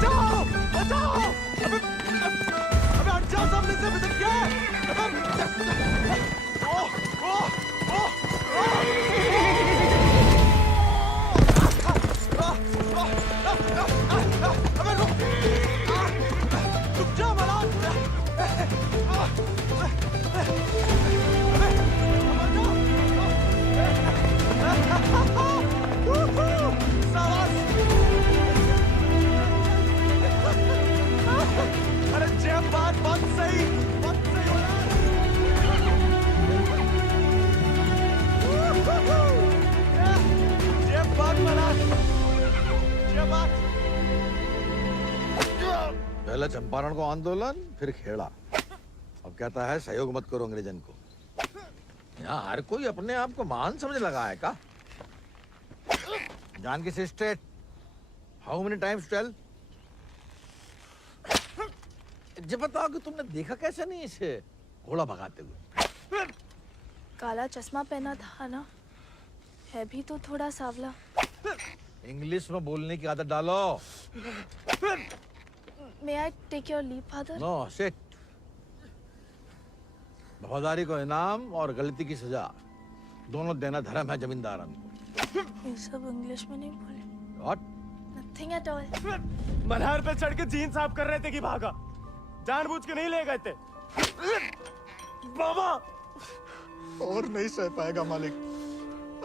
बचाओ बचाओ अबे अबे हट जाओ सामने से अबे क्या ओह ओह ओह अबे रुक जा मलाल अरे जय बात सही जय बात पहले चंपारण को आंदोलन फिर खेड़ा। अब कहता है सहयोग मत करो अंग्रेजन को। यहाँ हर कोई अपने आप को महान समझ लगा है का? जान की sister how many times tell? जब बताओ कि तुमने देखा कैसे नहीं इसे घोड़ा भगाते हुए? काला चश्मा पहना था ना, है भी तो थोड़ा सावला। इंग्लिश में बोलने की आदत डालो। May I take your leave, father? No sit. वफादारी को इनाम और गलती की सजा दोनों देना धर्म है जमींदार को। ये सब इंग्लिश में नहीं बोले। What? Nothing at all. Malhar पे चढ़ के जीन साफ कर रहे थे कि भागा, जानबूझ के नहीं ले गए थे। बाबा और नहीं सह पाएगा मालिक।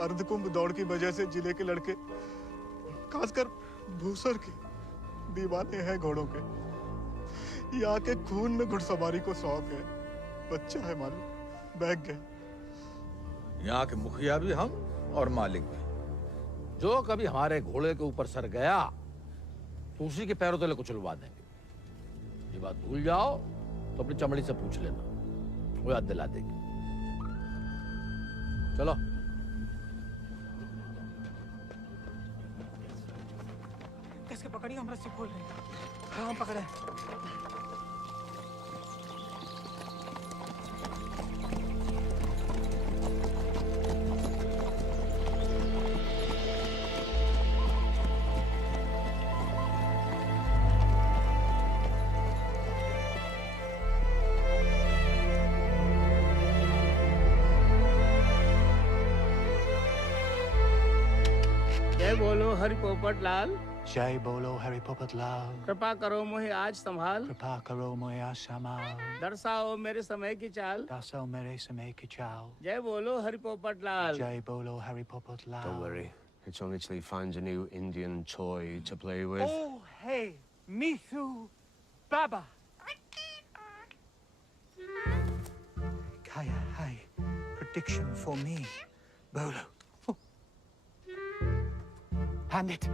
अर्धकुंभ दौड़ की वजह से जिले के लड़के, खासकर भूसर के, दीवाने हैं घोड़ों के। यहाँ के खून में घुड़सवारी को शौक है। बच्चा है मालिक, बहक गए। यहाँ के मुखिया भी हम और मालिक भी। जो कभी हमारे घोड़े के ऊपर सर गया तो उसी के पैरों तले कुचलवा देंगे। ये बात भूल जाओ तो अपनी चमड़ी से पूछ लेना, वो याद दिला देगी। चलो कैसे पकड़ी? हम रस्सी खोल रहे हैं। हाँ हम पकड़े। जय बोलो हरि पोपट लाल। जय बोलो हरि पोपट लाल। कृपा करो मुझे आज संभाल, कृपा करो मोया समाल। दर्शाओ मेरे समय की चाल। दासो मेरे समय की चाल। जय बोलो हरि पोपट लाल। जय बोलो Hari Popat Lal. Don't worry, it's only till he finds a new Indian toy to play with. Oh hey, Mithu, Baba. Kaya, hi. Prediction for me. Bolo. Hand it.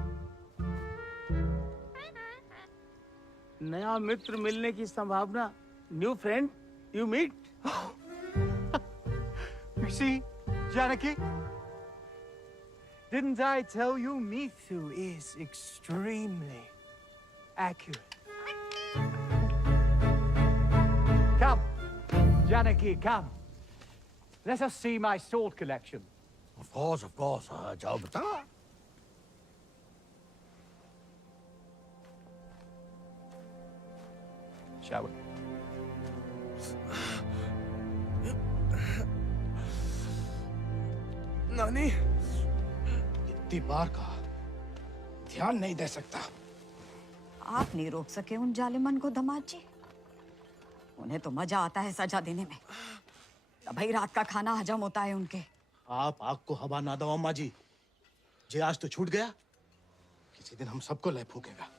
नया मित्र मिलने की संभावना। New friend you meet. You see, Janaki? Didn't I tell you Mithu is extremely accurate? Come, Janaki, come. Let us see my sword collection. of course, जाओ बता। Shall we? नानी, इतनी बार कहा, ध्यान नहीं दे सकता। आप नहीं रोक सके उन जालिमन को दमाद जी। उन्हें तो मजा आता है सजा देने में। तभी रात का खाना हजम होता है उनके। आप आग को हवा ना दो अम्मा जी। जे आज तो छूट गया, किसी दिन हम सबको लय फूकेगा।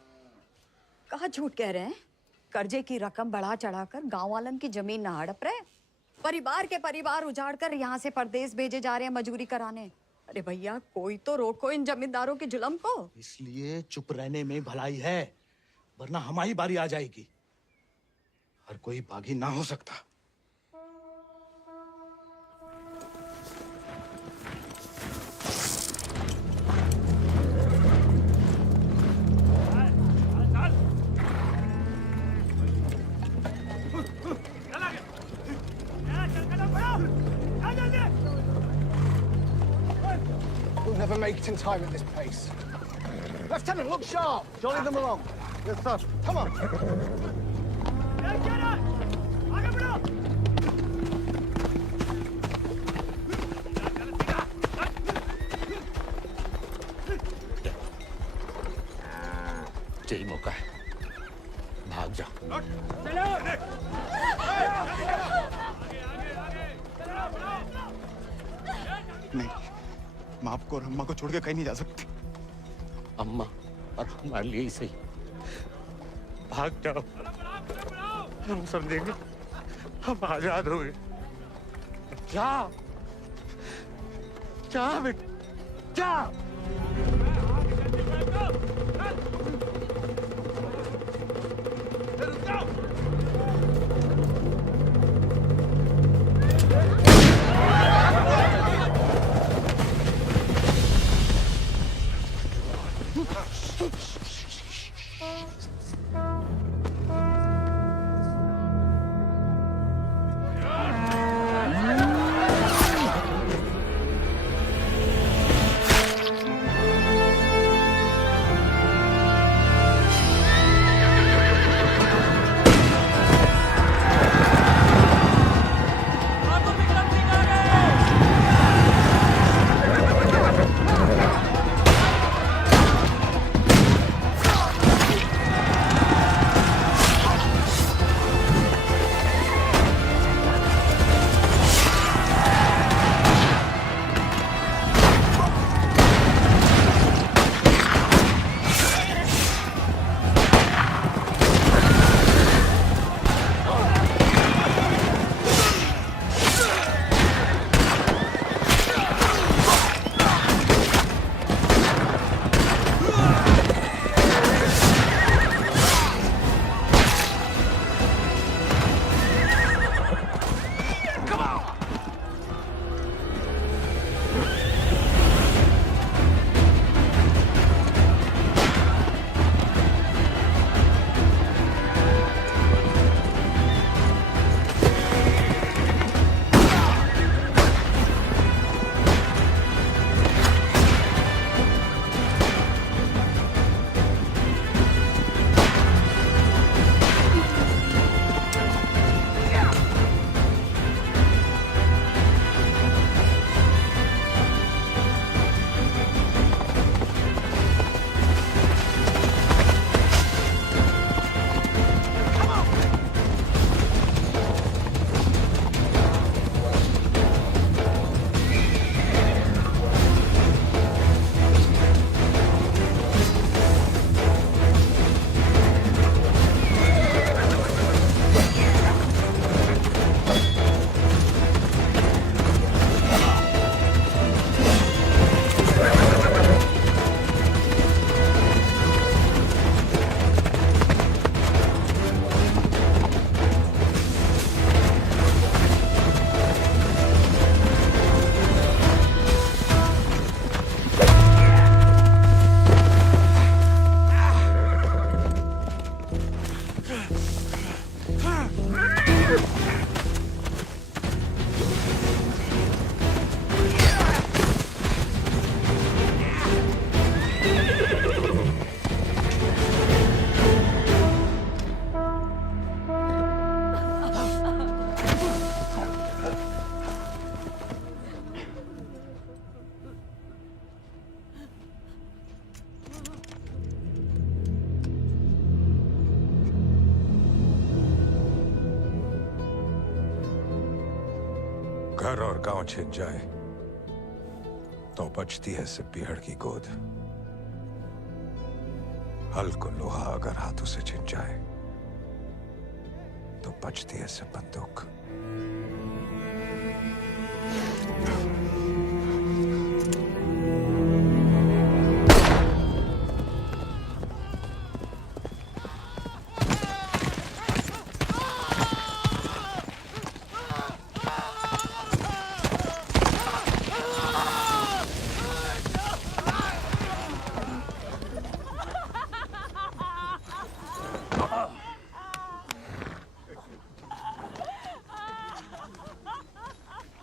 कहाँ झूठ कह रहे हैं? कर्जे की रकम बढ़ा चढ़ाकर गांव वालन की जमीन ना हड़प रहे। परिवार के परिवार उजाड़ कर यहाँ से परदेश भेजे जा रहे हैं मजूरी कराने। अरे भैया, कोई तो रोको इन जमींदारों के जुल्म को। इसलिए चुप रहने में भलाई है, वरना हमारी बारी आ जाएगी। हर कोई बागी ना हो सकता। We'll never make it in time at this pace. Lieutenant, look sharp. Jolly them along. Yes, sir. Come on. यही मौका है, भाग जा। नहीं, मैं आपको और अम्मा को छोड़ के कहीं नहीं जा सकती। अम्मा और हमारे लिए ही सही, भाग जाओ। हम समझेंगे, हम आजाद हो गए। जा जा बेटा, जा। घर और गांव छिन जाए तो बचती है सिर्फ पीहड़ की गोद। हल को लोहा अगर हाथों से छिन जाए तो बचती है सिर्फ बंदूक।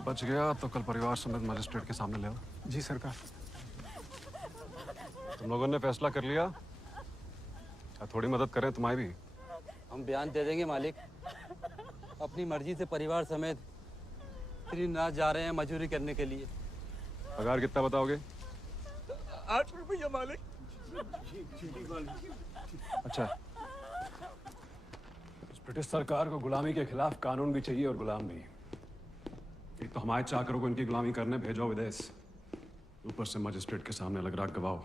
बच गया तो कल परिवार समेत मजिस्ट्रेट के सामने ले आओ। जी सरकार। तुम लोगों ने फैसला कर लिया? थोड़ी मदद करें तुम्हारी भी। हम बयान दे देंगे मालिक। अपनी मर्जी से परिवार समेत त्रिनाथ जा रहे हैं मजदूरी करने के लिए। पगार कितना बताओगे? 8 रुपया मालिक। अच्छा, इस ब्रिटिश सरकार को गुलामी के खिलाफ कानून भी चाहिए और गुलाम भी। एक तो हमारे चाकरों को इनकी गुलामी करने भेजो विदेश, ऊपर से मजिस्ट्रेट के सामने लग रहा गवाह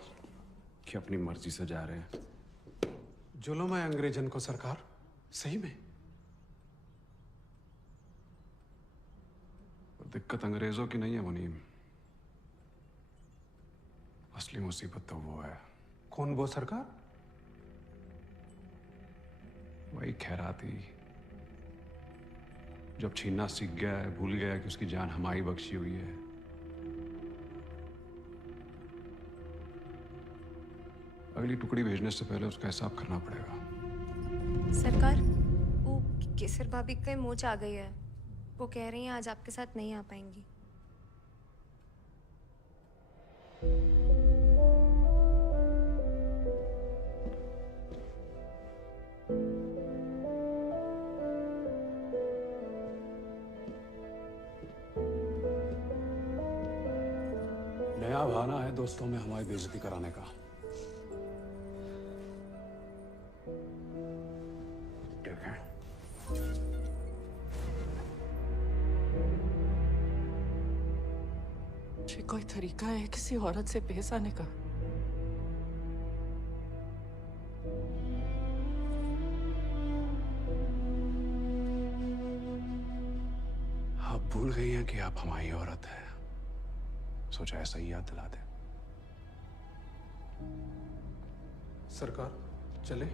कि अपनी मर्जी से जा रहे हैं। जुल्म है अंग्रेजन को सरकार, सही में। और दिक्कत अंग्रेजों की नहीं है मुनीम, असली मुसीबत तो वो है। कौन वो सरकार? वही खैराती, जब छीनना सीख गया है, भूल गया कि उसकी जान हमारी बख्शी हुई है। अगली टुकड़ी भेजने से पहले उसका हिसाब करना पड़ेगा। सरकार, वो केसर भाभी का मोच आ गई है। वो कह रही हैं आज आपके साथ नहीं आ पाएंगी। नया बहाना है दोस्तों में हमारी बेइज्जती कराने का। ठीक है। ये कोई तरीका है किसी औरत से पेश आने का? आप भूल गई हैं कि आप हमारी औरत हैं। सोचा ऐसा ही याद दिला दे। सरकार चले?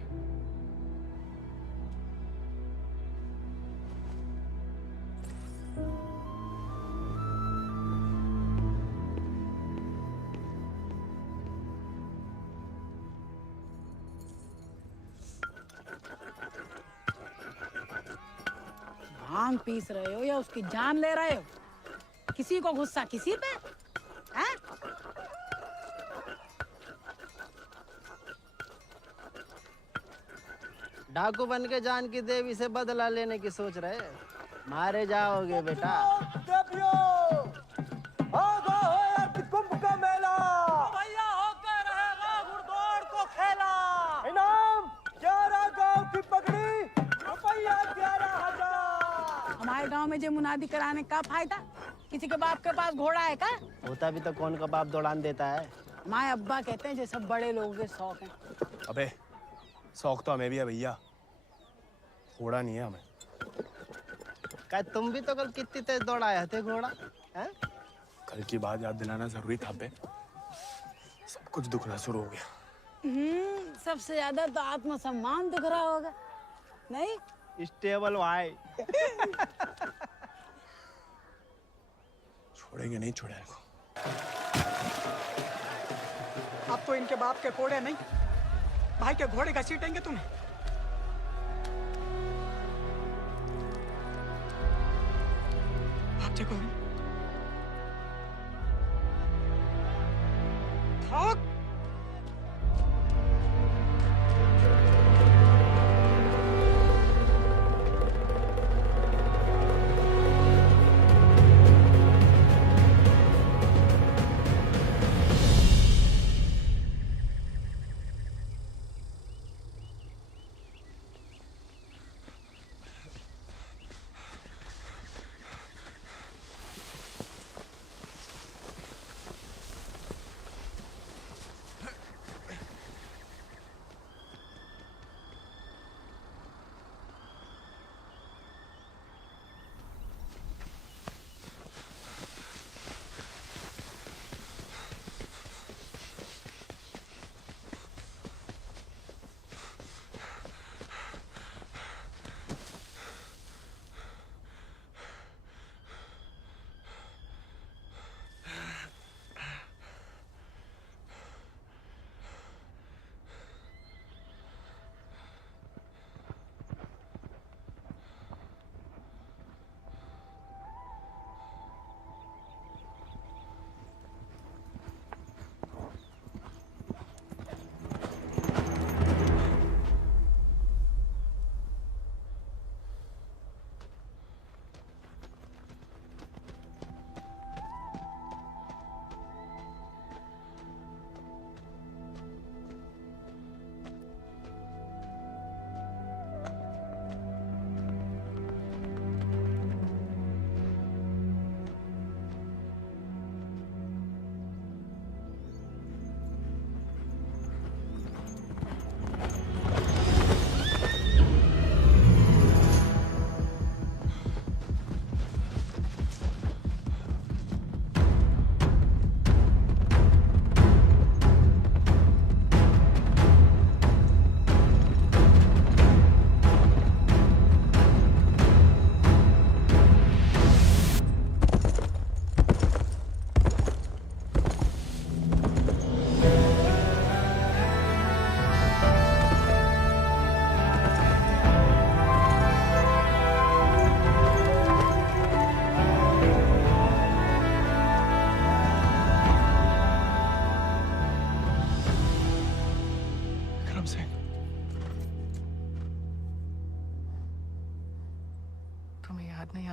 भांग पीस रहे हो या उसकी जान ले रहे हो? किसी को गुस्सा किसी पे? हैं? डाकू बन के जान की देवी से बदला लेने की सोच रहे, मारे जाओगे बेटा। कुंभ का मेला भैया होके रहेगा घुड़दौड़ को खेला। इनाम 11 गांव की पगड़ी, रुपया 11,000। हमारे गांव में जो मुनादी कराने का फायदा? किसी के बाप के पास घोड़ा है का? होता भी तो कौन का बाप दौड़ान देता है। माए अब्बा कहते हैं जैसे बड़े लोगों के शौक हैं। अबे शौक तो हमें भी है भैया, घोड़ा नहीं है हमें। क्या तुम भी तो कल कितनी तेज दौड़ाए थे घोड़ा? हैं? कल की बात याद दिलाना जरूरी था बे। सब कुछ दुखना शुरू हो गया। सबसे ज्यादा तो आत्मसम्मान दिख रहा होगा, नहीं? स्टेबल भाई। छोड़ेंगे नहीं छोड़ेंगे। अब तो इनके बाप के कोड़े नहीं, भाई के घोड़े घसीटेंगे तुम्हें। भाग जाओ। भाग।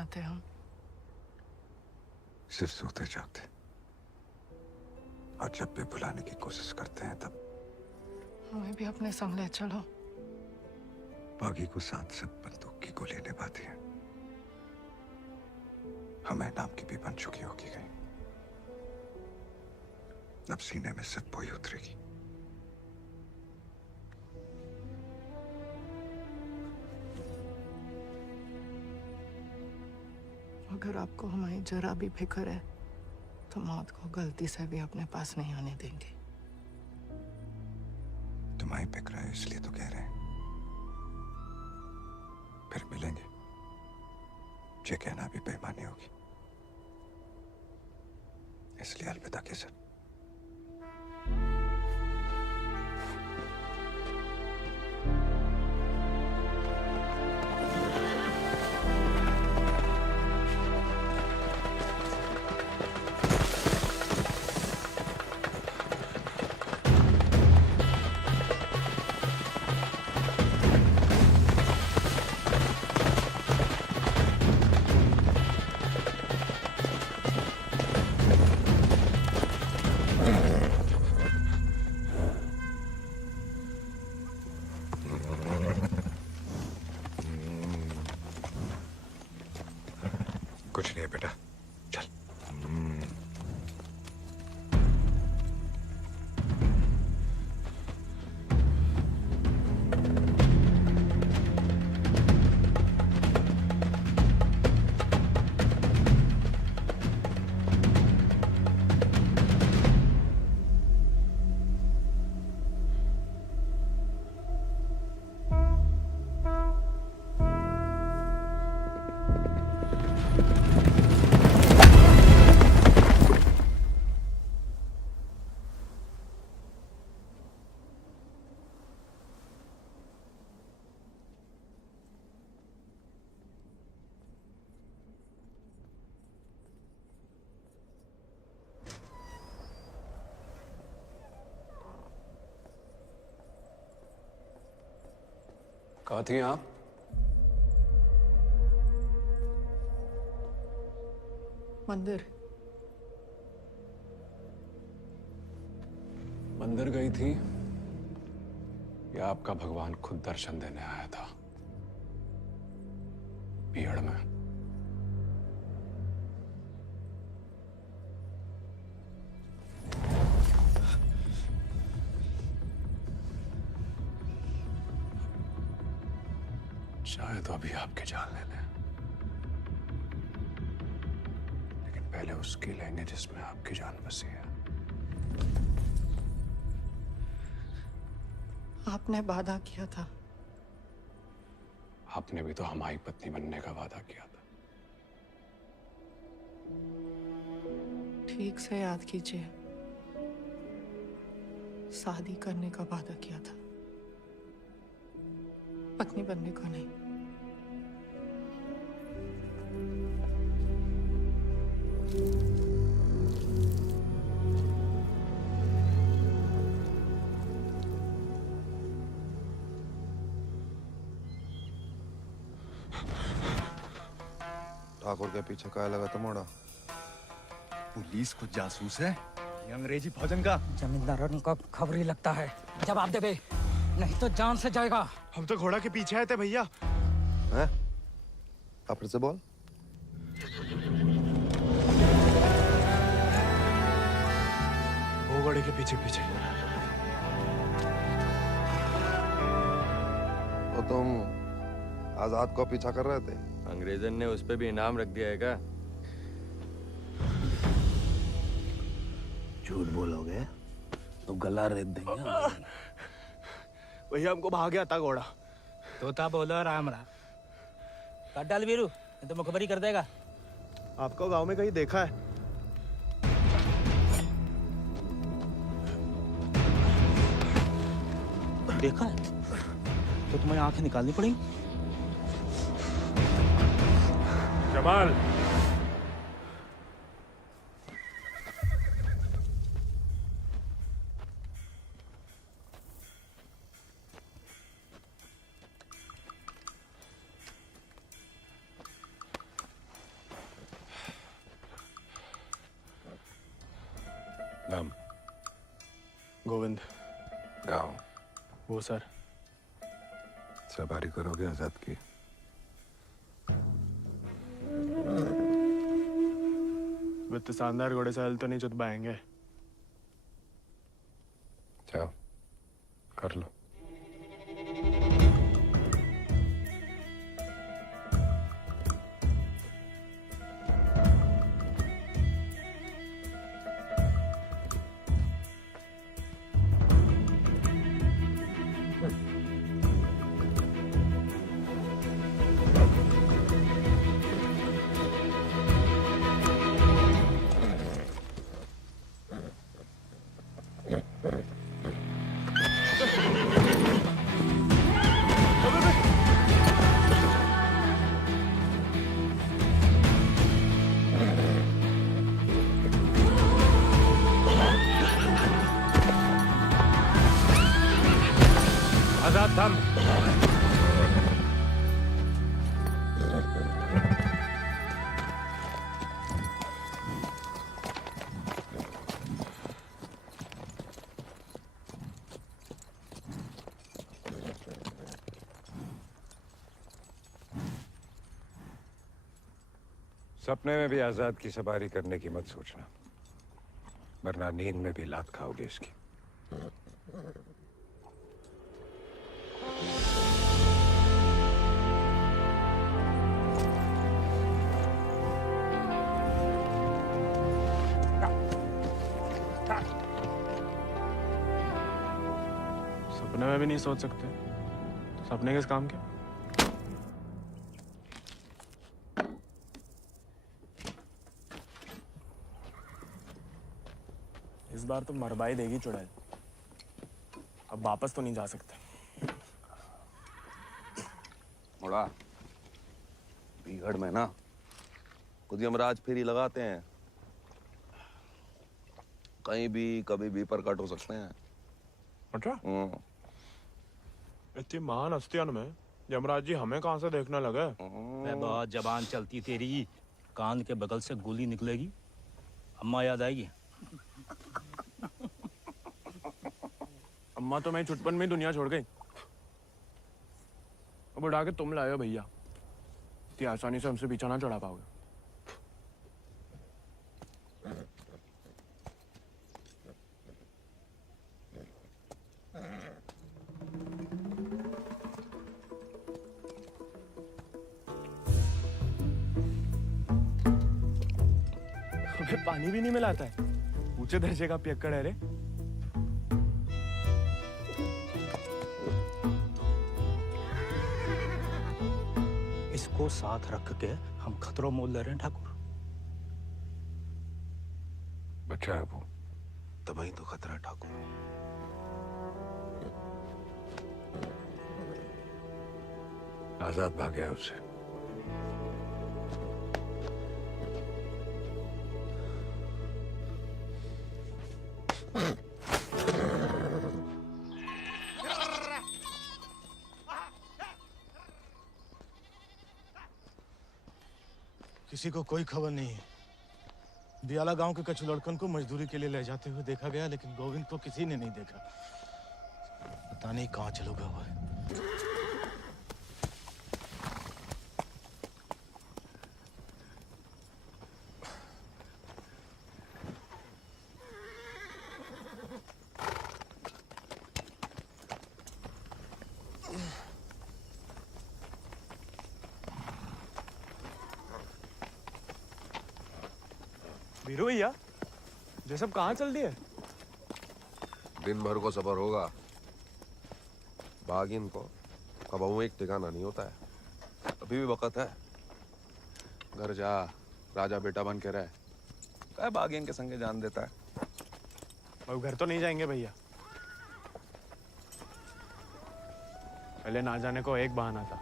चाहते हम? सिर्फ सोते जागते, और जब भी बुलाने की कोशिश करते हैं तब हमें भी अपने संग ले चलो। बागी को साथ सब बंदूक की गोली निभाती है, हमें नाम की भी बन चुकी होगी कहीं। अब सीने में सिर्फ वही उतरेगी। अगर आपको हमारी जरा भी फिक्र है तो मौत को गलती से भी अपने पास नहीं आने देंगे। तुम्हारी फिक्र है इसलिए तो कह रहे हैं। फिर मिलेंगे, ये कहना भी बेईमानी होगी, इसलिए अलविदा के सर। कुछ नहीं है बेटा, चल। कहाँ थी आप? मंदिर। मंदिर गई थी या आपका भगवान खुद दर्शन देने आया था भीड़ में? शायद तो अभी आपकी जान ले लें, लेकिन पहले उसकी लेंगे जिसमें आपकी जान बसी है। आपने वादा किया था। आपने भी तो हमारी पत्नी बनने का वादा किया था। ठीक से याद कीजिए, शादी करने का वादा किया था, पत्नी बनने का नहीं। ठाकुर के पीछे काय लगा था मोड़ा? पुलिस को जासूस है ये अंग्रेजी फौजन का। जमींदारों को खबर ही लगता है। जवाब दे बे, नहीं तो जान से जाएगा। हम तो घोड़ा के पीछे आए थे भैया। हैं? आप फिर से बोल। वो घोड़े के पीछे पीछे। तो तुम आजाद को पीछा कर रहे थे? अंग्रेजन ने उस पे भी इनाम रख दिया है क्या? झूठ बोलोगे तो गला रेत देंगे। भैया हमको भाग गया था घोड़ा। तोता बोलो राम राम। काट डाल वीरू, नहीं तो मुखबरी कर देगा। आपको गांव में कहीं देखा है? देखा है तो तुम्हें आंखें निकालनी पड़ेंगी। जमाल, नाम? गोविंद। गाँव? वो सर। सवारी करोगे आजाद की? वित्त शानदार घोड़े से हल तो नहीं चुतवाएंगे। जाओ कर लो। आजाद थम। सपने में भी आजाद की सवारी करने की मत सोचना, वरना नींद में भी लात खाओगे इसकी। सपने में भी नहीं सोच सकते, सपने किस काम के? इस बार तो मरवाई देगी चुड़ैल, अब वापस तो नहीं जा सकते। मुड़ा बीहड़ में ना खुद यमराज फेरी लगाते हैं, कहीं भी कभी भी प्रकट हो सकते हैं। अच्छा? इतनी महान हस्तियों में यमराज जी हमें कहाँ से देखने लगे? मैं बहुत जबान चलती तेरी, कान के बगल से गोली निकलेगी, अम्मा याद आएगी। अम्मा तो मैं छुटपन में ही दुनिया छोड़ गई। अब उड़ा के तुम लाए हो भैया, इतनी आसानी से हमसे पीछा ना चढ़ा पाओगे। हमें पानी भी नहीं मिलाता है, ऊंचे दर्जे का पियक्कड़ है रे। इसको साथ रख के हम खतरों मोल ले रहे हैं ठाकुर। बच्चा है वो, तभी तो खतरा है ठाकुर। आजाद भाग गया उससे। किसी को कोई खबर नहीं है। दियाला गांव के कच्छ लड़कन को मजदूरी के लिए ले जाते हुए देखा गया, लेकिन गोविंद को किसी ने नहीं देखा। पता नहीं कहाँ चलो गया हुआ है। वीरू भैया, ये सब कहाँ चल दिए? दिन भर को सफर होगा, बागिन को कबहू एक ठिकाना नहीं होता है। अभी भी वक्त है, घर जा, राजा बेटा बन के रह। क्या बागिन के संगे जान देता है। अब घर तो नहीं जाएंगे भैया, पहले ना जाने को एक बहाना था,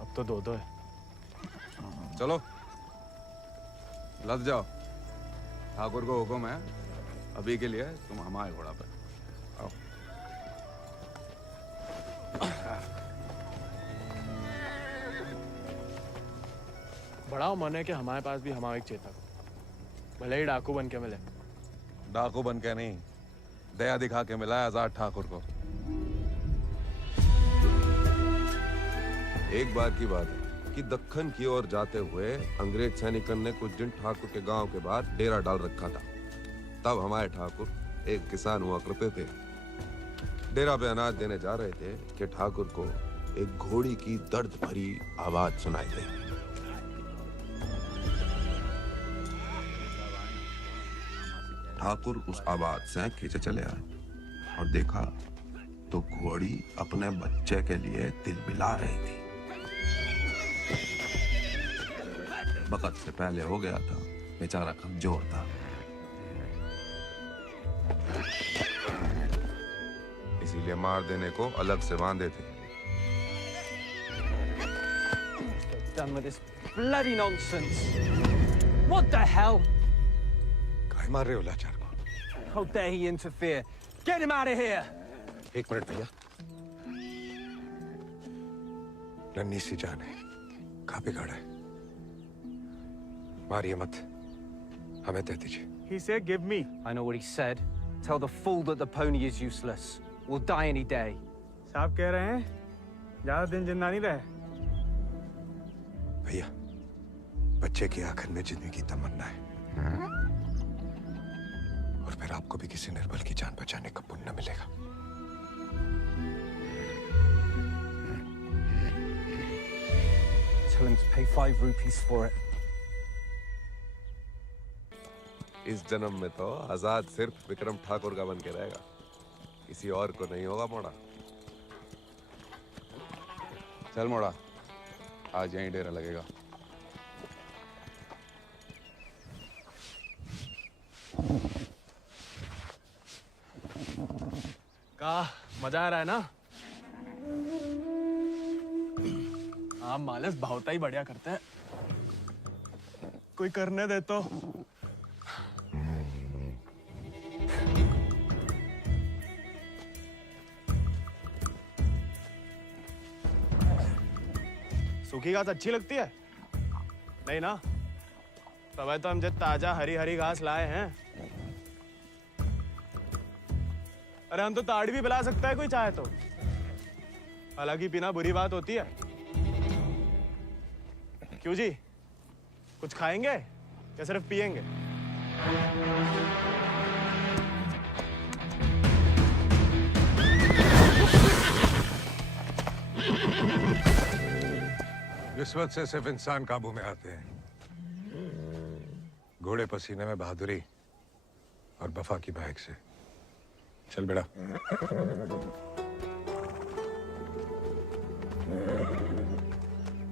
अब तो दो है। चलो लद जाओ, ठाकुर को हुक्म है, अभी के लिए तुम हमारे घोड़ा पे आओ। बड़ा मन है कि हमारे पास भी हमारा एक चेता। भले ही डाकू बन के मिले। डाकू बन के नहीं, दया दिखा के मिला है आजाद ठाकुर को। एक बार की बात है कि दक्कन की ओर जाते हुए अंग्रेज सैनिकों ने कुछ दिन ठाकुर के गांव के बाहर डेरा डाल रखा था। तब हमारे ठाकुर एक किसान हुआ करते थे। डेरा पे अनाज देने जा रहे थे कि ठाकुर को एक घोड़ी की दर्द भरी आवाज सुनाई दी। ठाकुर उस आवाज से खींचे चले आए और देखा तो घोड़ी अपने बच्चे के लिए तिलमिला रही थी। वक्त से पहले हो गया था, बेचारा कमजोर था। इसीलिए मार देने को अलग से बांधे थे। Done with this bloody nonsense. What the hell? काय मार रहे हो लाचार को? How dare he interfere? Get him out of here! एक मिनट भैया। नन्ही सी जान है, कहाँ बिगाड़ा है? मारिए मत, हमें दे दीजिए। He said, "Give me." I know what he said. Tell the fool that the pony is useless. We'll die any day. साहब कह रहे हैं ज्यादा दिन जिंदा नहीं रहे। भैया, बच्चे की आंखन में जीने की तमन्ना है, और फिर आपको भी किसी निर्बल की जान बचाने का पुण्य मिलेगा। Tell him to pay 5 rupees for it. इस जन्म में तो आजाद सिर्फ विक्रम ठाकुर का बन के रहेगा, किसी और को नहीं होगा मोड़ा। चल मोड़ा, आज यहीं डेरा लगेगा। का मजा आ रहा है ना? आप मालस भावता ही बढ़िया करते हैं। कोई करने दे तो। सूखी घास अच्छी लगती है? नहीं ना? तब तो हम जब ताजा हरी हरी घास लाए हैं। अरे हम तो ताड़ी भी पिला सकता है कोई चाहे तो। हालांकि पीना बुरी बात होती है। क्यों जी? कुछ खाएंगे या सिर्फ पिएंगे? किस्मत से सिर्फ इंसान काबू में आते हैं। घोड़े पसीने में बहादुरी और वफा की महक से। चल बेटा।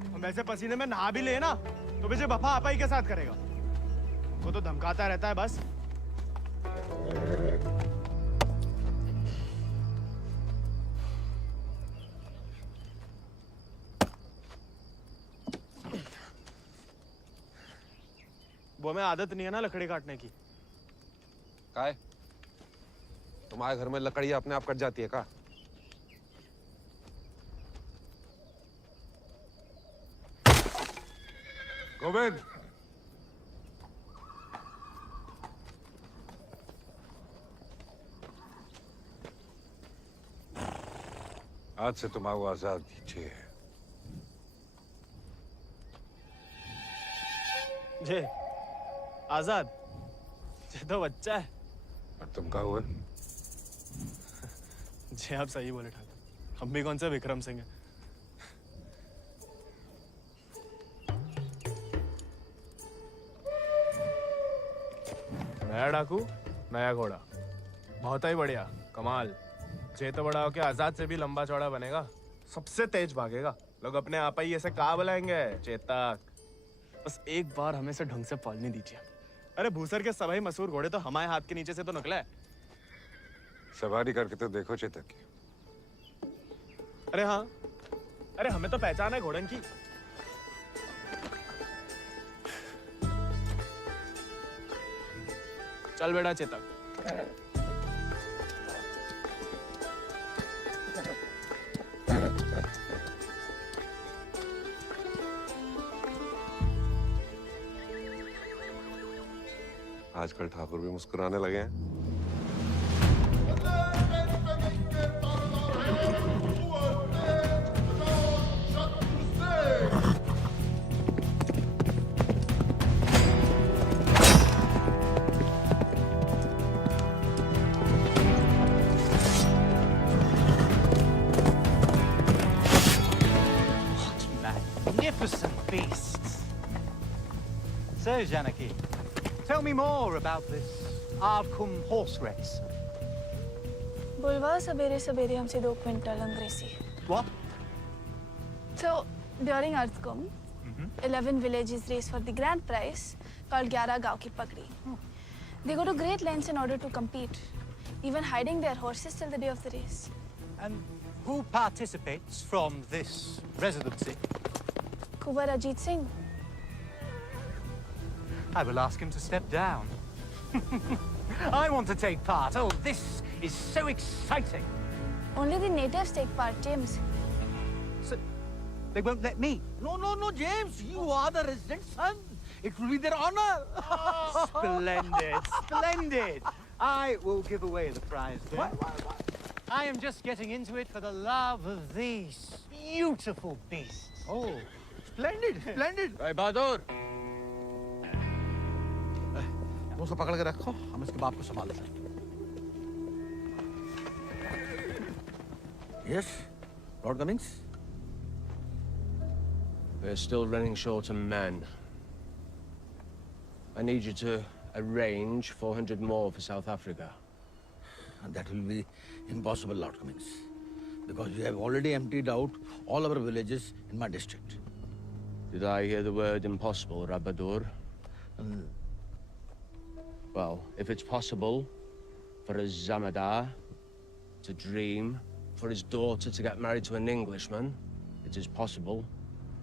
हम ऐसे पसीने में नहा भी ले ना तो मुझे वफा आपा ही के साथ करेगा। वो तो धमकाता रहता है बस। वो में आदत नहीं है ना लकड़ी काटने की। काय? तुम्हारे घर में लकड़ी अपने आप कट जाती है का? गोविंद, आज से तुम आओ आजाद दीजिए। जे आजाद, ये तो बच्चा है। और तुम कहा हुआ? जी आप सही बोले ठाकुर, हम भी कौन सा विक्रम सिंह है। नया डाकू, नया घोड़ा, बहुत ही बढ़िया, कमाल। जे तो बड़ा होके आजाद से भी लंबा चौड़ा बनेगा, सबसे तेज भागेगा। लोग अपने आप ही ऐसे कहा बुलाएंगे, चेतक। बस एक बार हमें से ढंग से पालने दीजिए। अरे भूसर के सभी मशहूर घोड़े तो हमारे हाथ के नीचे से तो निकले हैं। सवारी करके तो देखो चेतक की। अरे हाँ, अरे हमें तो पहचान है घोड़न की। चल बेटा चेतक। आजकल ठाकुर भी मुस्कुराने लगे हैं। Magnificent beasts. So, Janaki, tell me more about this Ardcumbe horse race. बुलवा सवेरे सवेरे हमसे 2 क्विंटल अंग्रेजी. What? So, during Ardcumbe, 11 villages race for the grand prize called 11 गांव की पगड़ी. They go to great lengths in order to compete, even hiding their horses till the day of the race. And who participates from this residency? Kuwar Ajit Singh. I will ask him to step down. I want to take part. Oh, this is so exciting. Only the natives take part, James. So, they won't let me? No, James. You are the resident son. It will be their honor. Splendid, splendid. I will give away the prize then. Why? I am just getting into it for the love of these beautiful beasts. Oh, splendid. भाई बहादुर, वो उसको पकड़ के रखो, हम इसके बाप को संभाल लेंगे. Yes, Lord Cummings. We're still running short on men. I need you to arrange 400 more for South Africa. And that will be impossible, Lord Cummings, because you have already emptied out all our villages in my district. Did I hear the word impossible, Rabadur? Well, if it's possible for a Zamadar to dream, for his daughter to get married to an Englishman, it is possible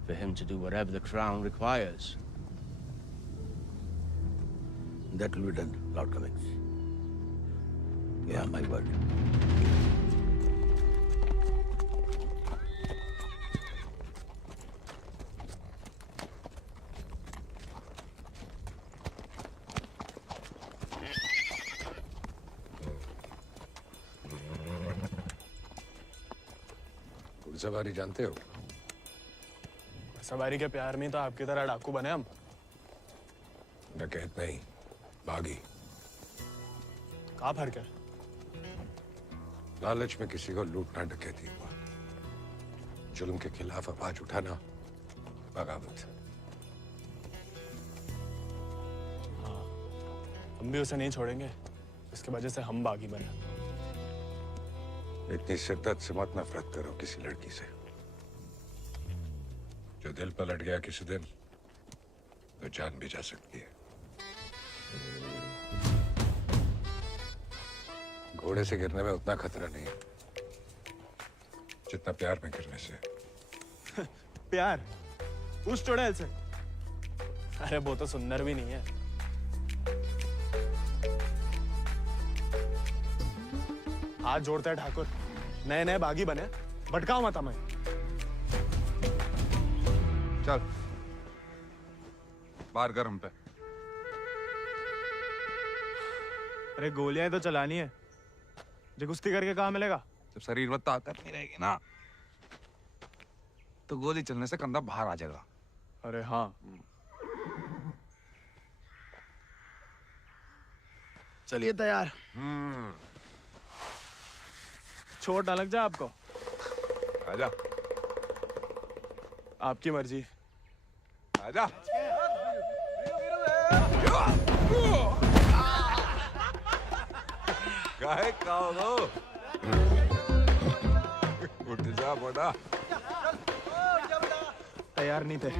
for him to do whatever the crown requires. That will be done, Lord Cummings. You have my word. सवारी जानते हो? सवारी के प्यार में तो आपकी तरह डाकू बने हम. डकैत नहीं, बागी. कहाँ फर्क है? लालच में किसी को लूटना डकैती हुआ. जुल्म के खिलाफ आवाज उठाना बगावत. हाँ, हम भी उसे नहीं छोड़ेंगे, इसकी वजह से हम बागी बने. इतनी शिद्दत से मत नफरत करो किसी लड़की से. जो दिल पलट गया किसी दिन, तो जान भी जा सकती है. घोड़े से गिरने में उतना खतरा नहीं है जितना प्यार में गिरने से. प्यार? उस चुड़ैल से? अरे वो तो सुंदर भी नहीं है. हाथ जोड़ते हैं ठाकुर, नए नए बागी बने, भटकाओ मत हमें. चल बाहर गर्म पे. अरे गोलियां तो चलानी है, जो कुश्ती करके कहाँ मिलेगा? जब शरीर में ताकत नहीं रहेगी ना, तो गोली चलने से कंधा बाहर आ जाएगा. अरे हाँ. चलिए तैयार. चोट ना लग जाए आपको. आजा. आपकी मर्जी. आजा. गाय खाओ लो. उठ जा बड़ा. तैयार नहीं थे.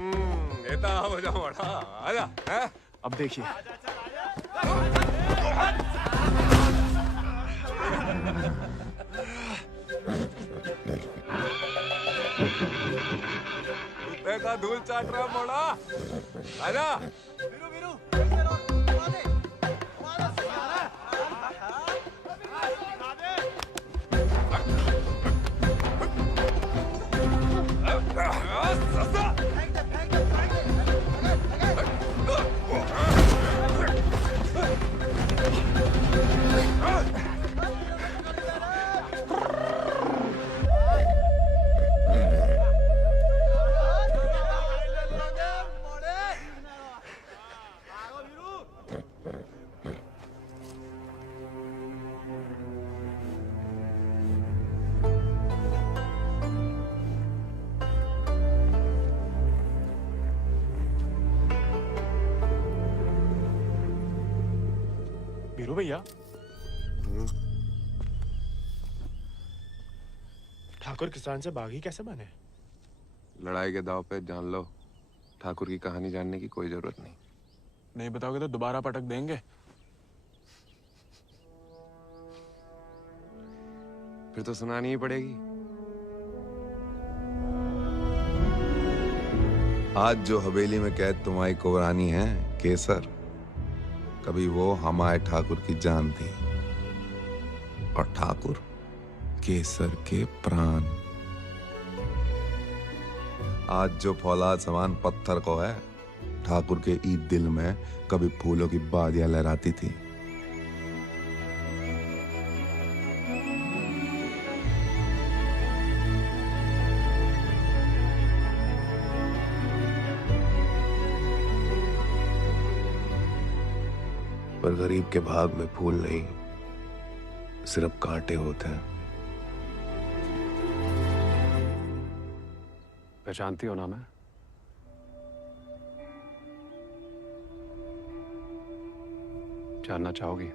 नेता हो जा बड़ा. आजा. हैं? अब देखिए. कुत्ते का धूल चाट रहा मोड़ा. आजा. वीरू भैया, ठाकुर किसान से बागी कैसे बने? लड़ाई के दाव पे जान लो, ठाकुर की कहानी जानने की कोई जरूरत नहीं। नहीं बताओगे तो दोबारा पटक देंगे। फिर तो सुनानी ही पड़ेगी। आज जो हवेली में कैद तुम्हारी कुबरानी है केसर, कभी वो हमारे ठाकुर की जान थी, और ठाकुर केसर के प्राण। आज जो फौलाद समान पत्थर को है, ठाकुर के ईद दिल में कभी फूलों की बादियां लहराती थी। पर गरीब के भाग में फूल नहीं, सिर्फ कांटे होते हैं। पहचानती हो ना मैं? जानना चाहोगी?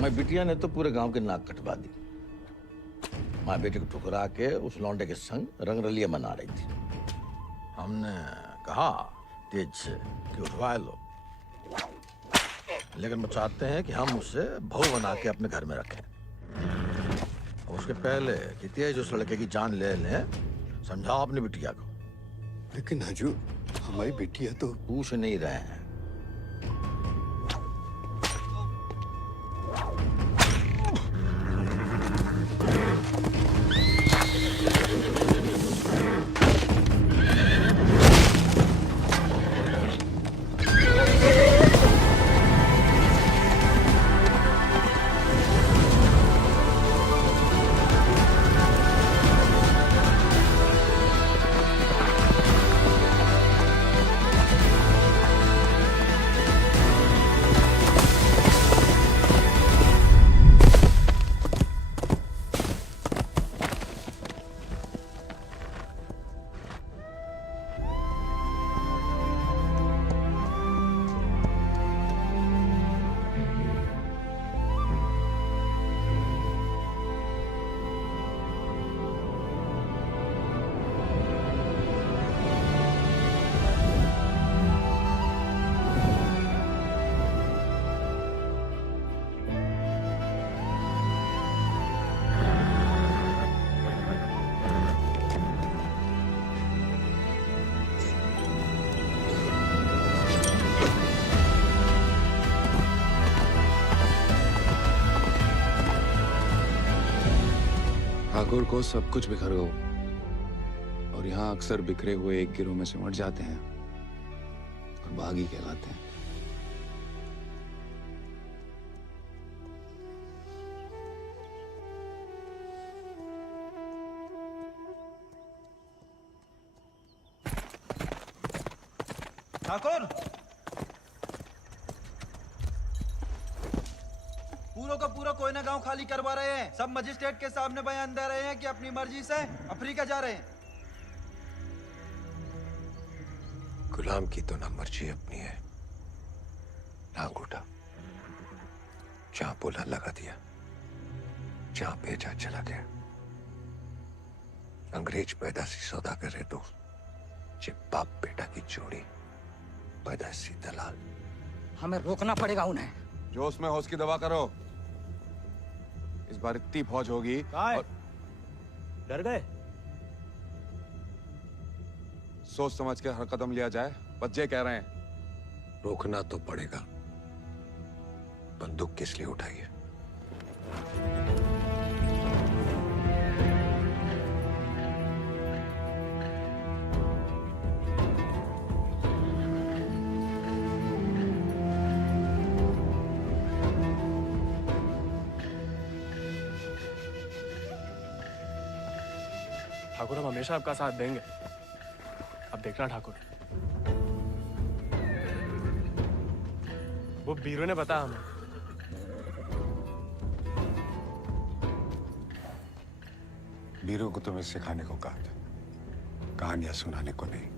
मैं बिटिया ने तो पूरे गांव के नाक कटवा दी। माँ बेटे को ठुकरा के उस लौंडे के संग रंगरलिया मना रही थी। हमने कहा तेज से कि उठवा लो, लेकिन वो चाहते हैं कि हम उसे बहू बना के अपने घर में रखें। और उसके पहले कि तेज उस लड़के की जान ले लें, समझाओ अपनी बिटिया को। लेकिन हजूर, हमारी बिटिया तो पूछ नहीं रहे हैं। ठाकुर को सब कुछ बिखर गया, और यहाँ अक्सर बिखरे हुए एक गिरोह में सिमट जाते हैं और बागी कहलाते हैं। ठाकुर, पूरा का पूरा कोयना गांव खाली करवा रहे हैं। सब मजिस्ट्रेट के सामने बयान दे रहे हैं कि अपनी मर्जी से अफ्रीका जा रहे हैं। गुलाम की तो ना मर्जी अपनी है ना अंगूठा। जहां बोला लगा दिया, जहां भेजा चला गया। अंग्रेज पैदाशी सौदागर है तो बाप बेटा की जोड़ी पैदाशी दलाल। हमें रोकना पड़ेगा उन्हें। जोश में होश की दवा करो। इस बार इतनी फौज होगी। और... डर गए? सोच समझ के हर कदम लिया जाए, बच्चे कह रहे हैं। रोकना तो पड़ेगा। बंदूक किस लिए उठाई है? ठाकुर, हम हमेशा आपका साथ देंगे। अब देखना ठाकुर, वो बीरू ने बताया हमें। बीरू को तुम्हें सिखाने को कहा था, कहानियां सुनाने को नहीं।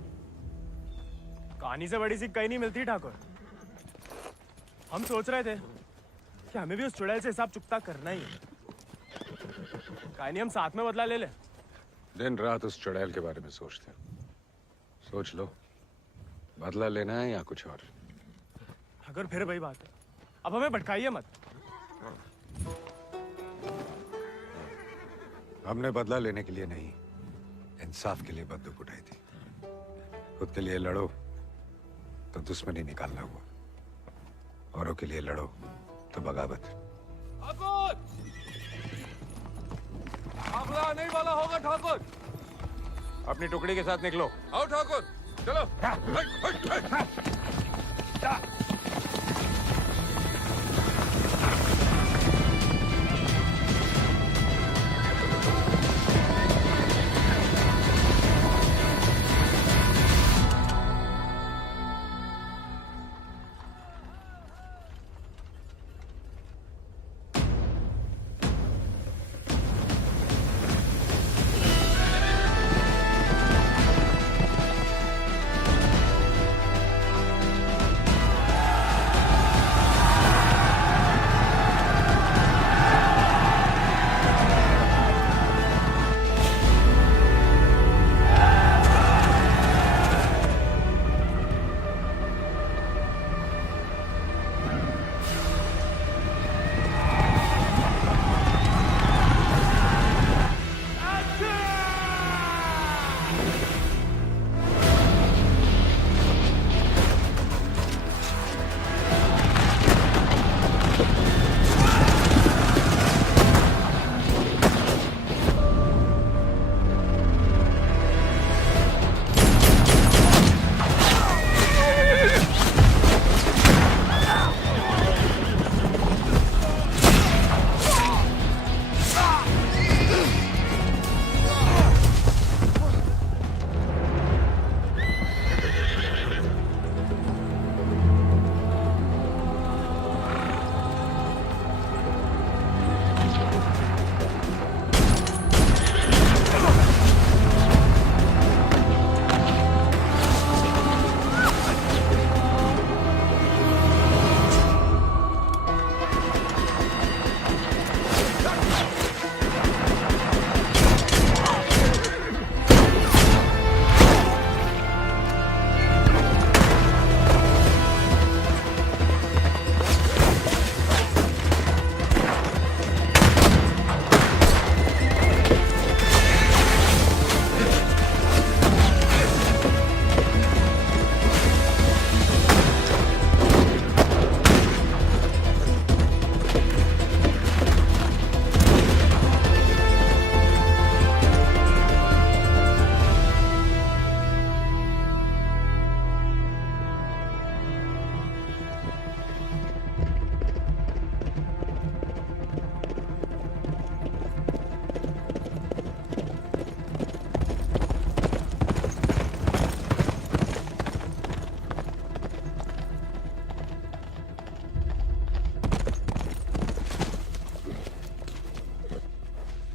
कहानी से बड़ी सी कहीं नहीं मिलती ठाकुर। हम सोच रहे थे कि हमें भी उस चुड़ैल से हिसाब चुकता करना ही है। कहानी हम साथ में बदला ले ले। दिन रात उस चुड़ैल के बारे में सोचते हैं। सोच लो, बदला लेना है या कुछ और। अगर फिर वही बात है, अब हमें भटकाइए मत। हमने बदला लेने के लिए नहीं, इंसाफ के लिए बंदूक उठाई थी। खुद के लिए लड़ो तो दुश्मनी निकालना हुआ, औरों के लिए लड़ो तो बगावत। आखला नहीं वाला होगा ठाकुर। अपनी टुकड़ी के साथ निकलो। आओ ठाकुर, चलो।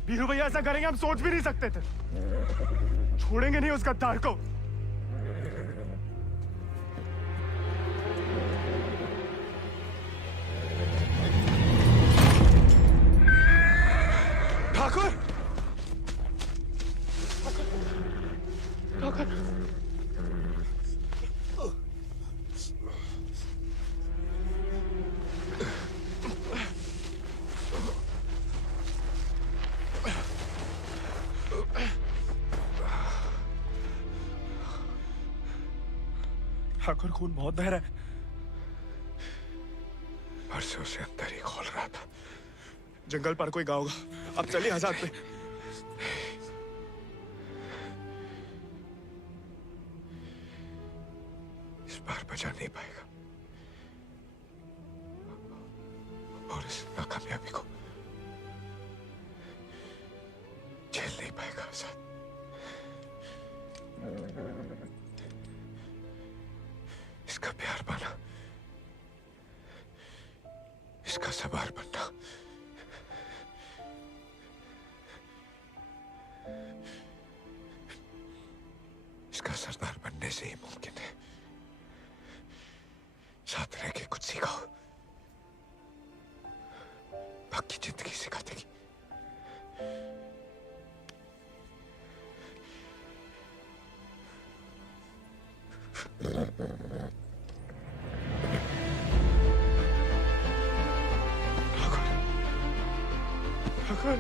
बीरू भैया ऐसा करेंगे हम सोच भी नहीं सकते थे। छोड़ेंगे नहीं उस गद्दार को। ठाकुर, ठाकुर, ठाकुर खून बहुत बह रहा है। परसों से अंदर ही खोल रहा था। जंगल पर कोई गाँव होगा। अब चलिए आजाद पे। इस बार बचा नहीं पाएगा और इस नाकामयाबी को झेल नहीं पाएगा आजाद। इसका प्यार पाना, इसका सवार बनना इसका सरदार बनने से ही मुमकिन है। साथ रह के कुछ सिखाओ, बाकी जिंदगी सिखा देगी। ठाकुर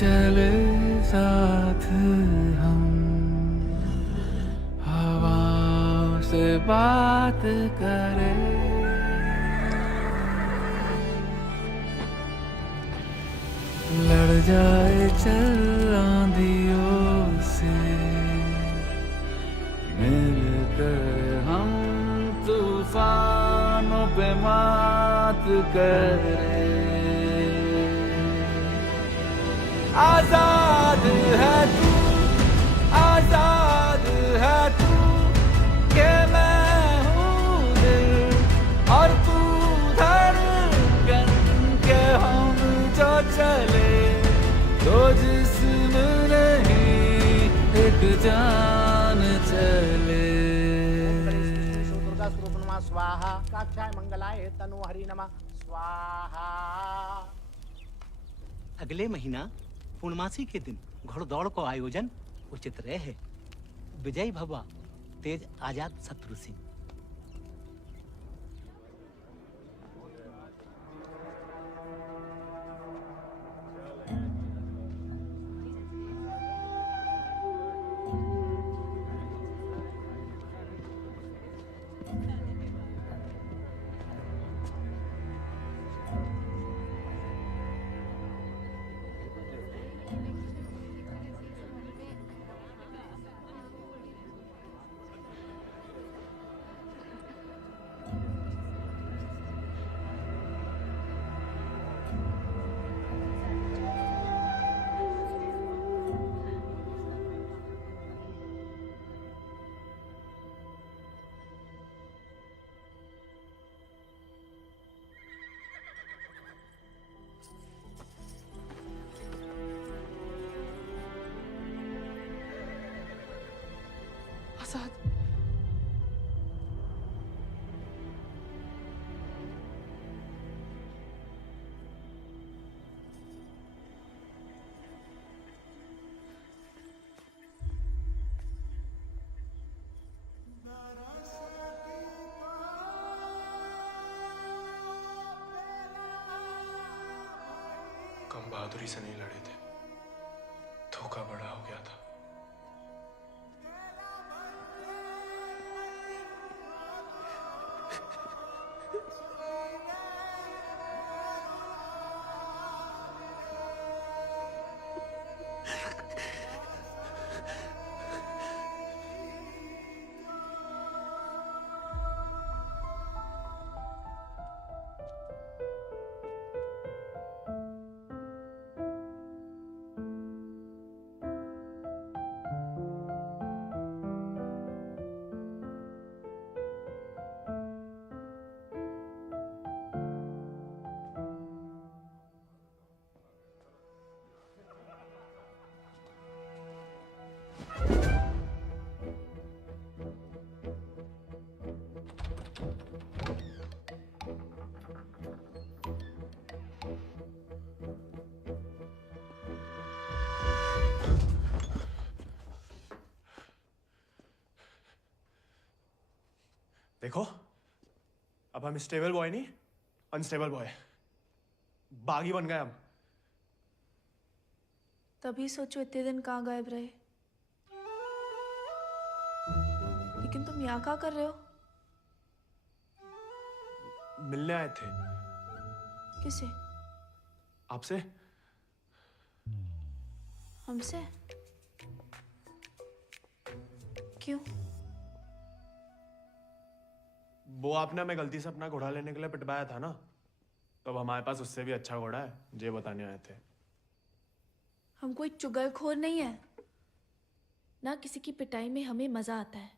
चले साथ हम, हवाओं से बात करें, लड़ जाए चल आंधियों से, मिलकर हम तूफानों पे मात करें। आजाद है तू, आजाद है तू, के मैं हूँ दिल और तू धड़कन, के हम जो चले तो जिस्म नहीं एक जान चले। दुर्गा स्वरूप नमः स्वाहा, काक्षाय मंगलाय तनु हरि नमः स्वाहा। अगले महीना पूर्णमासी के दिन घोड़दौड़ को आयोजन उचित रहे। विजयी भवा तेज आजाद शत्रु सिंह। आजाद, कम बहादुरी से नहीं लड़े थे, धोखा बड़ा हो गया था। देखो, अब हम स्टेबल बॉय नहीं, अनस्टेबल बॉय, बागी बन गए हम। तभी सोचो इतने दिन कहाँ गायब रहे। लेकिन तुम यहाँ क्या कर रहे हो? मिलने आए थे। किसे? आपसे। हमसे? क्यों? वो आपने हमें गलती से अपना घोड़ा लेने के लिए पिटवाया था ना, तो अब हमारे पास उससे भी अच्छा घोड़ा है, ये बताने आए थे। हम कोई चुगलखोर नहीं है ना, किसी की पिटाई में हमें मजा आता है।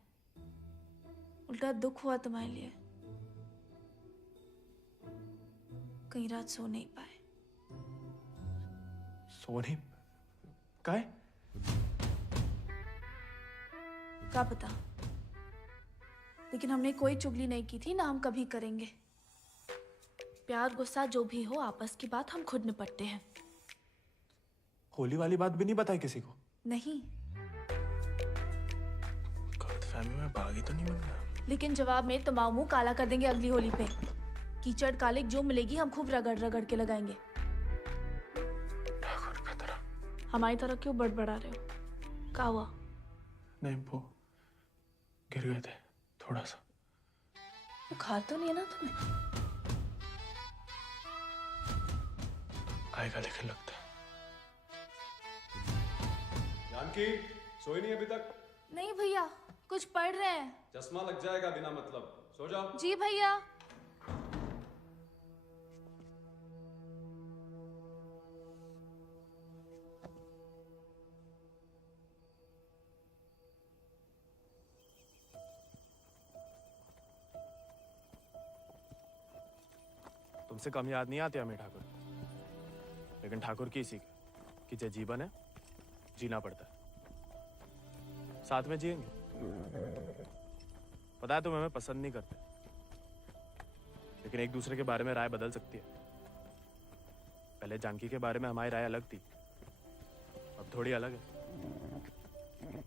उल्टा दुख हुआ तुम्हारे लिए, कई रात सो नहीं पाए। सो नहीं? काहे? क्या पता, लेकिन हमने कोई चुगली नहीं की थी, ना हम कभी करेंगे। प्यार गुस्सा जो भी हो, आपस की बात हम खुद निपटते हैं। होली वाली बात भी नहीं बताई किसी को? नहीं। गलतफहमी में बागी तो नहीं बन गया? लेकिन जवाब में तुम्हारा मुंह काला कर देंगे अगली होली पे। कीचड़ कालिक जो मिलेगी हम खूब रगड़ रगड़ के लगाएंगे। हमारी तरह क्यों बड़बड़ा रहे हो? क्या हुआ? नहीं, वो गिर गए थे थोड़ा सा। बुखार तो नहीं है ना तुम्हें? आएगा लेकिन लगता है। जानकी, सोई नहीं अभी तक? नहीं भैया, कुछ पढ़ रहे हैं। चश्मा लग जाएगा बिना मतलब, सो जाओ। जी भैया। तुमसे कम याद नहीं आती हमें ठाकुर, लेकिन ठाकुर की इसी कि जो जीवन है जीना पड़ता है, साथ में जिएंगे। पता है तुम हमें पसंद नहीं करते, लेकिन एक दूसरे के बारे में राय बदल सकती है। पहले जानकी के बारे में हमारी राय अलग थी, अब थोड़ी अलग है।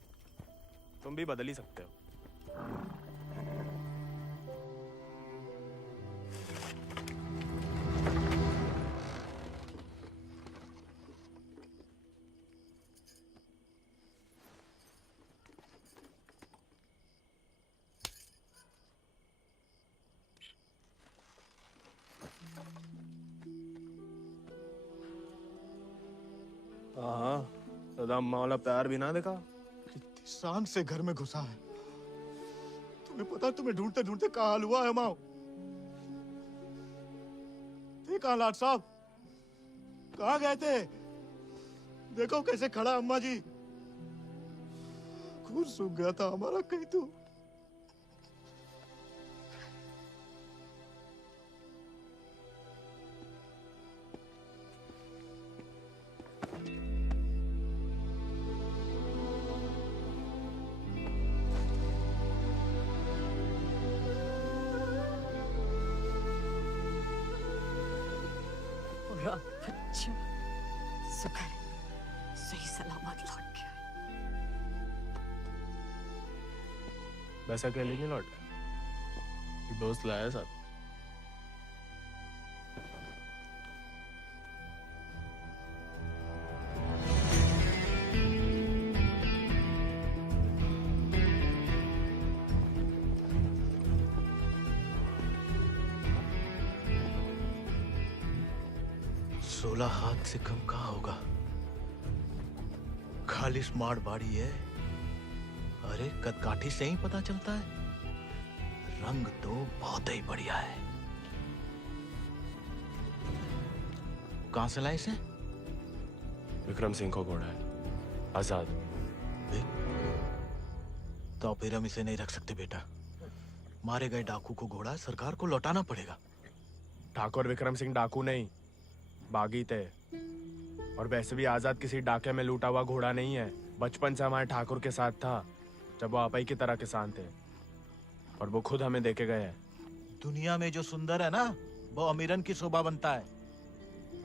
तुम भी बदल ही सकते हो। हाँ, सदा अम्मा वाला प्यार भी ना देखा। कितनी शान से घर में घुसा है। तुम्हें पता, तुम्हें ढूंढते ढूंढते कहाँ हाल हुआ है माओ। थे कहाँ लाट साहब? कहाँ गए थे? देखो कैसे खड़ा अम्मा जी। खून सूख गया था हमारा कहीं तो। बच्चा शुक्र है सही सलामत लौट गया। वैसा अकेले नहीं लौटा, एक दोस्त लाया साथ। हाथ से कम कहाँ होगा? खाली स्मार्ट बाड़ी है। अरे कदकाठी से ही पता चलता है। रंग तो बहुत ही बढ़िया है। कहां से लाए इसे? विक्रम सिंह को घोड़ा है, आजाद। तो फिर हम इसे नहीं रख सकते बेटा। मारे गए डाकू को घोड़ा सरकार को लौटाना पड़ेगा। ठाकुर विक्रम सिंह डाकू नहीं, बागी थे। और वैसे भी आजाद किसी डाके में लूटा हुआ घोड़ा नहीं है। बचपन से हमारे ठाकुर के साथ था, जब वो आपई की तरह किसान थे, और वो खुद हमें देके गए हैं। दुनिया में जो सुंदर है ना, वो अमीरन की शोभा बनता है,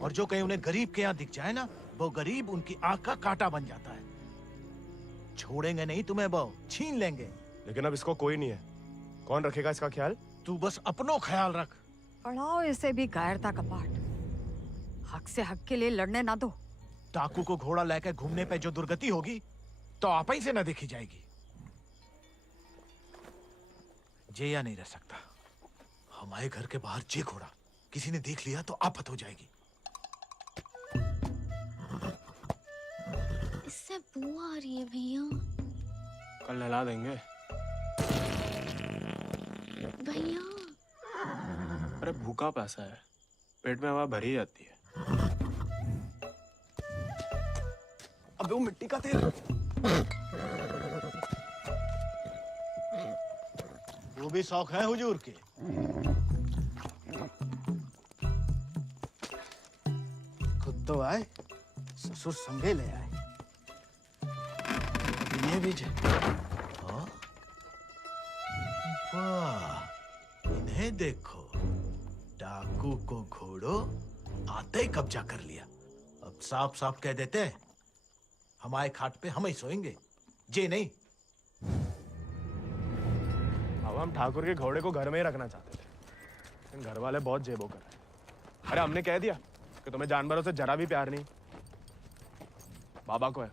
और जो कहीं उन्हें गरीब के यहाँ दिख जाए ना, वो गरीब उनकी आंख का कांटा बन जाता है। छोड़ेंगे नहीं तुम्हें, वो छीन लेंगे। लेकिन अब इसको कोई नहीं है, कौन रखेगा इसका ख्याल? तू बस अपनो ख्याल रख। पढ़ाओ इसे भी कायरता का पाठ। हक से हक के लिए लड़ने ना दो। डाकू को घोड़ा लेकर घूमने पे जो दुर्गति होगी, तो आप ही से न देखी जाएगी। जेया नहीं रह सकता। हमारे घर के बाहर जे घोड़ा किसी ने देख लिया तो आफत हो जाएगी। इससे बू आ रही है भैया। कल नहला देंगे भैया। अरे भूखा पैसा है, पेट में हवा भरी जाती है। अबे वो मिट्टी का तेल। वो भी शौक है हुजूर के। खुद तो आए, ससुर संगे ले आए। ये भी हाँ? वाह, इन्हें देखो, डाकू को घोड़ो आते ही कब्जा कर लिया। अब साफ साफ कह देते हैं, हमारे खाट पे हम ही सोएंगे, जे नहीं। अब हम ठाकुर के घोड़े को घर में ही रखना चाहते थे, लेकिन घर वाले बहुत जेबो कर रहे हैं। अरे हमने कह दिया कि तुम्हें जानवरों से जरा भी प्यार नहीं। बाबा को है,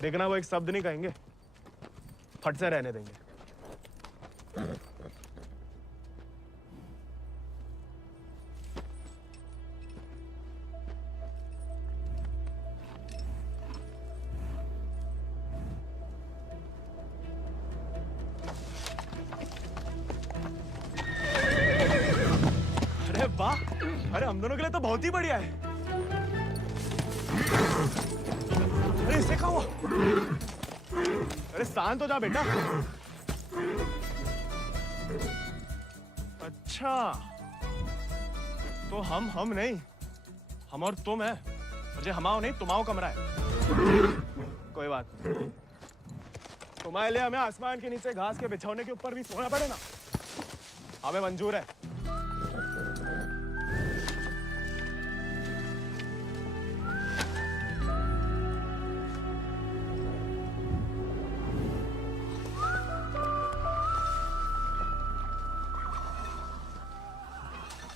देखना वो एक शब्द नहीं कहेंगे, फट से रहने देंगे। अरे वाह, अरे हम दोनों के लिए तो बहुत ही बढ़िया है। अरे इससे क्या हुआ? अरे शांत हो जा बेटा। अच्छा, तो हम नहीं, हम और तुम है, और जो हमाओ नहीं तुम्हाओ कमरा है। कोई बात नहीं, तुम्हारे लिए हमें आसमान के नीचे घास के बिछौने के ऊपर भी सोना पड़े ना, हमें मंजूर है।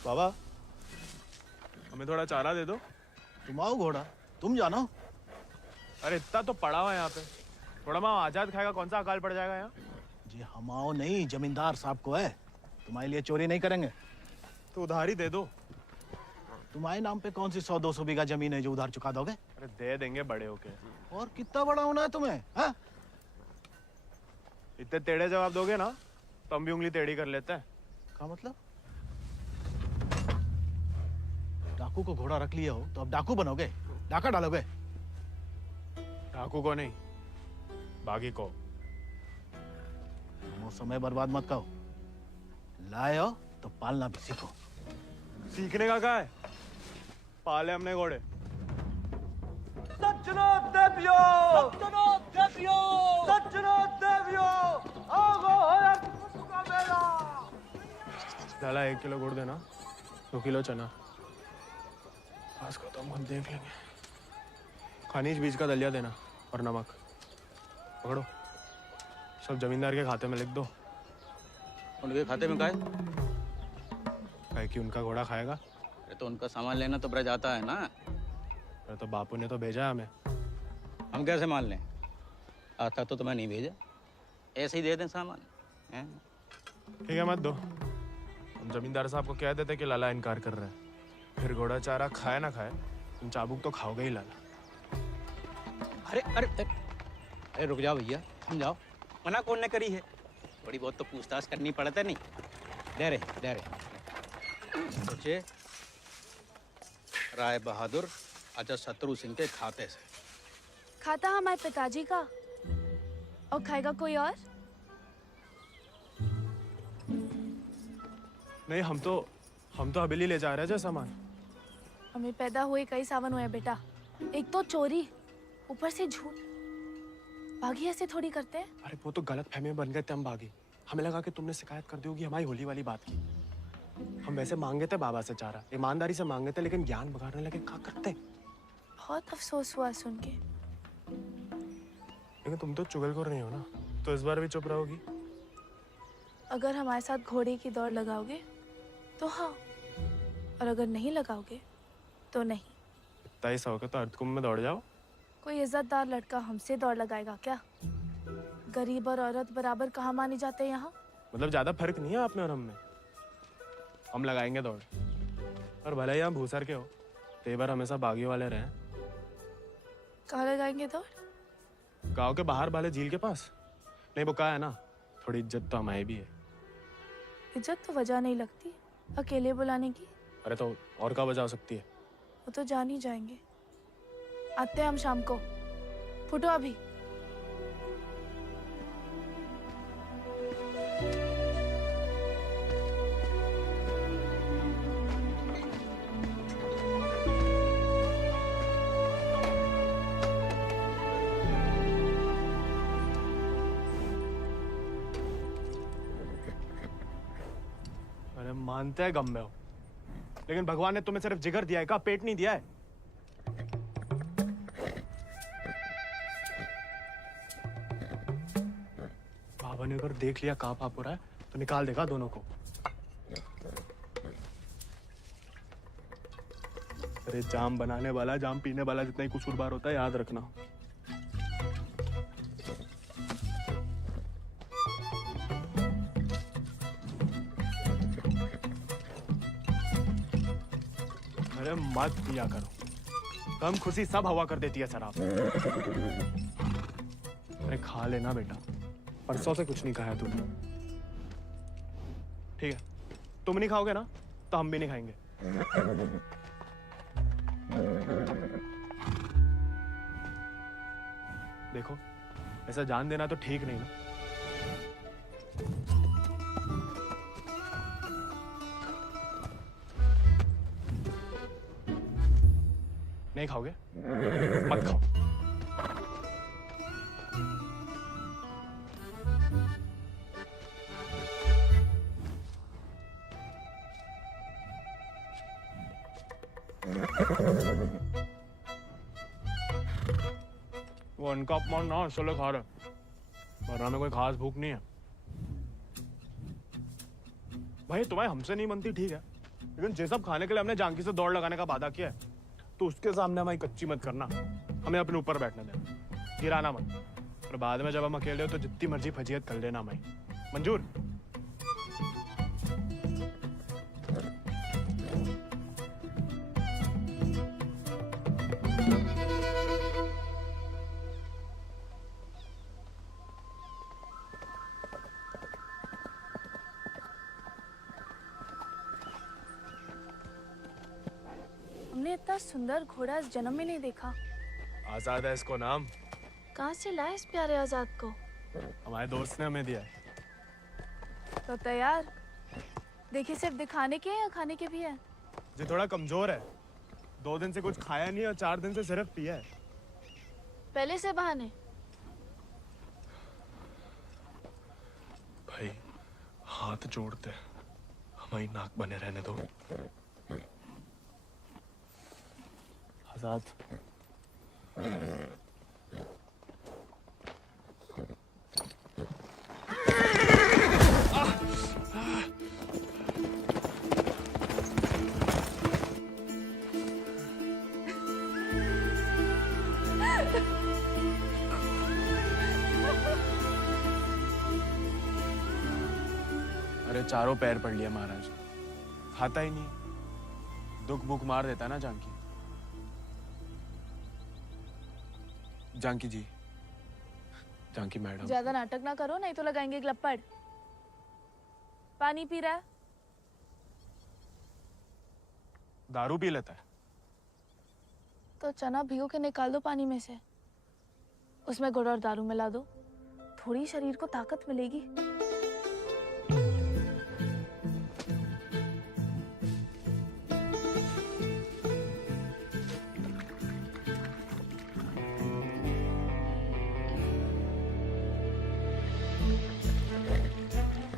बाबा, हमें थोड़ा चारा दे दो। तुम आओ घोड़ा, तुम जानो। अरे इतना तो पड़ा हुआ है यहाँ पे, थोड़ा माँ आजाद खाएगा, कौन सा अकाल पड़ जाएगा यहाँ? जी हम आओ नहीं, जमींदार साहब को है, तुम्हारे लिए चोरी नहीं करेंगे। तो उधार ही दे दो। तुम्हारे नाम पे कौन सी 100-200 बीघा जमीन है जो उधार चुका दोगे? अरे दे देंगे बड़े होके। और कितना बड़ा होना है तुम्हें? हाँ? इतने टेढ़े जवाब दोगे ना तो हम भी उंगली टेढ़ी कर लेते हैं। क्या मतलब? डाकू को घोड़ा रख लिया हो तो अब डाकू बनोगे, डाका डालोगे? डाकू को नहीं, बागी को। वो समय बर्बाद मत करो, लाए हो तो पालना भी सीखो। सीखने का क्या है, पाले हमने घोड़े। सज्जनों देवियों, सज्जनों देवियों, सज्जनों देवियों, आओ है का मेला। लाला 1 किलो गुड़ देना, 2 किलो चना। आज को तो हम देख लेंगे। खनिज बीज का दलिया देना और नमक। पकड़ो, सब जमींदार के खाते में लिख दो। उनके खाते में काहे? काहे कि उनका घोड़ा खाएगा। अरे तो उनका सामान लेना तो ब्रज आता है ना। अरे तो बापू ने तो भेजा हमें। हम कैसे मान लें? आता तो तुम्हें नहीं भेजा, ऐसे ही दे दें सामान। ठीक है मत दो, हम जमींदार साहब को कह देते कि लाला इनकार कर रहा है, फिर घोड़ा चारा खाए ना खाए तुम चाबुक तो खाओगे ही लाला। अरे अरे अरे रुक जाओ भैया, समझाओ, मना कौन ने करी है? थोड़ी बहुत तो पूछताछ करनी पड़ता नहीं। दे रहे सोचे राय बहादुर अजय शत्रु सिंह के खाते से। खाता हमारे पिताजी का, और खाएगा कोई और? नहीं, हम तो हवेली ले जा रहे हैं सामान। हमें पैदा हुए कई सावन हुए बेटा, एक तो चोरी, ऊपर से झूठ। बागी ऐसे थोड़ी करते हैं। अरे वो तो गलत फहमी में बन गए थे हम बागी। हमें लगा कि तुमने शिकायत कर दी होगी हमारी होली वाली बात की। हम वैसे मांगे थे बाबा से चारा, ईमानदारी से मांगे थे, लेकिन ज्ञान बगाड़ने लगे। क्या करते? बहुत अफसोस हुआ सुन के। लेकिन तुम तो चुगलखोर नहीं हो ना, तो इस बार भी चुप रहोगी? अगर हमारे साथ घोड़े की दौड़ लगाओगे तो हाँ, और अगर नहीं लगाओगे तो नहीं। इतना ही शौक है तो अर्धकुंभ में दौड़ जाओ। कोई इज्जतदार लड़का हमसे दौड़ लगाएगा क्या? गरीब और औरत बराबर कहाँ माने जाते हैं यहाँ? मतलब ज्यादा फर्क नहीं है आप में और हम में। हम लगाएंगे दौड़, और भले ही हम भूसर के हो, तेवर हमेशा बागी वाले रहे। कहाँ लगाएंगे दौड़? गांव के बाहर वाले झील के पास। नहीं वो कहा है ना, थोड़ी इज्जत तो हमारी भी है। इज्जत तो वजह नहीं लगती अकेले बुलाने की। अरे तो और क्या वजह हो सकती है? वो तो जान ही जाएंगे। आते हैं हम शाम को, फुटो अभी। अरे मानते हैं गम में हो, लेकिन भगवान ने तुम्हें सिर्फ जिगर दिया है, का पेट नहीं दिया है। बाबा ने अगर देख लिया कहाँ पाप हो रहा है तो निकाल देगा दोनों को। अरे जाम बनाने वाला जाम पीने वाला जितना ही कसूरवार होता है, याद रखना। अरे मत पिया करो, कम खुशी सब हवा कर देती है शराब। अरे खा लेना बेटा, परसों से कुछ नहीं खाया तूने। ठीक है, तुम नहीं खाओगे ना तो हम भी नहीं खाएंगे। देखो, ऐसा जान देना तो ठीक नहीं ना। नहीं खाओगे? मत खाओ। वो उनका अपमान ना चलो खा रहे, वरना में कोई खास भूख नहीं है। भाई तुम्हें हमसे नहीं बनती ठीक है, लेकिन ये सब खाने के लिए हमने जानकी से दौड़ लगाने का वादा किया है, तो उसके सामने हमारी कच्ची मत करना। हमें अपने ऊपर बैठने देना, गिराना मत। और बाद में जब हम अकेले हो तो जितनी मर्जी फजीयत कर लेना हमारी। मंजूर? हमने इतना सुंदर घोड़ा इस जन्म में नहीं देखा। आजाद है इसको नाम। कहाँ से लाए इस प्यारे आजाद को? हमारे दोस्त ने हमें दिया है। तो तैयार? देखिए सिर्फ दिखाने के या खाने के भी है? जो थोड़ा कमजोर है, 2 दिन से कुछ खाया नहीं और 4 दिन से सिर्फ पिया है। पहले से बहाने। भाई हाथ जोड़ते, हमारी नाक बने रहने दो। आजाद, अरे चारों पैर पड़ लिया महाराज, खाता ही नहीं। दुख भूख मार देता ना जानकी। जानकी जी, जानकी मैडम। ज्यादा नाटक ना करो नहीं तो लगाएंगे ग्लप्पड़। पानी पी रहा है? दारू पी लेता है। तो चना भिगो के निकाल दो पानी में से, उसमें गुड़ और दारू मिला दो, थोड़ी शरीर को ताकत मिलेगी।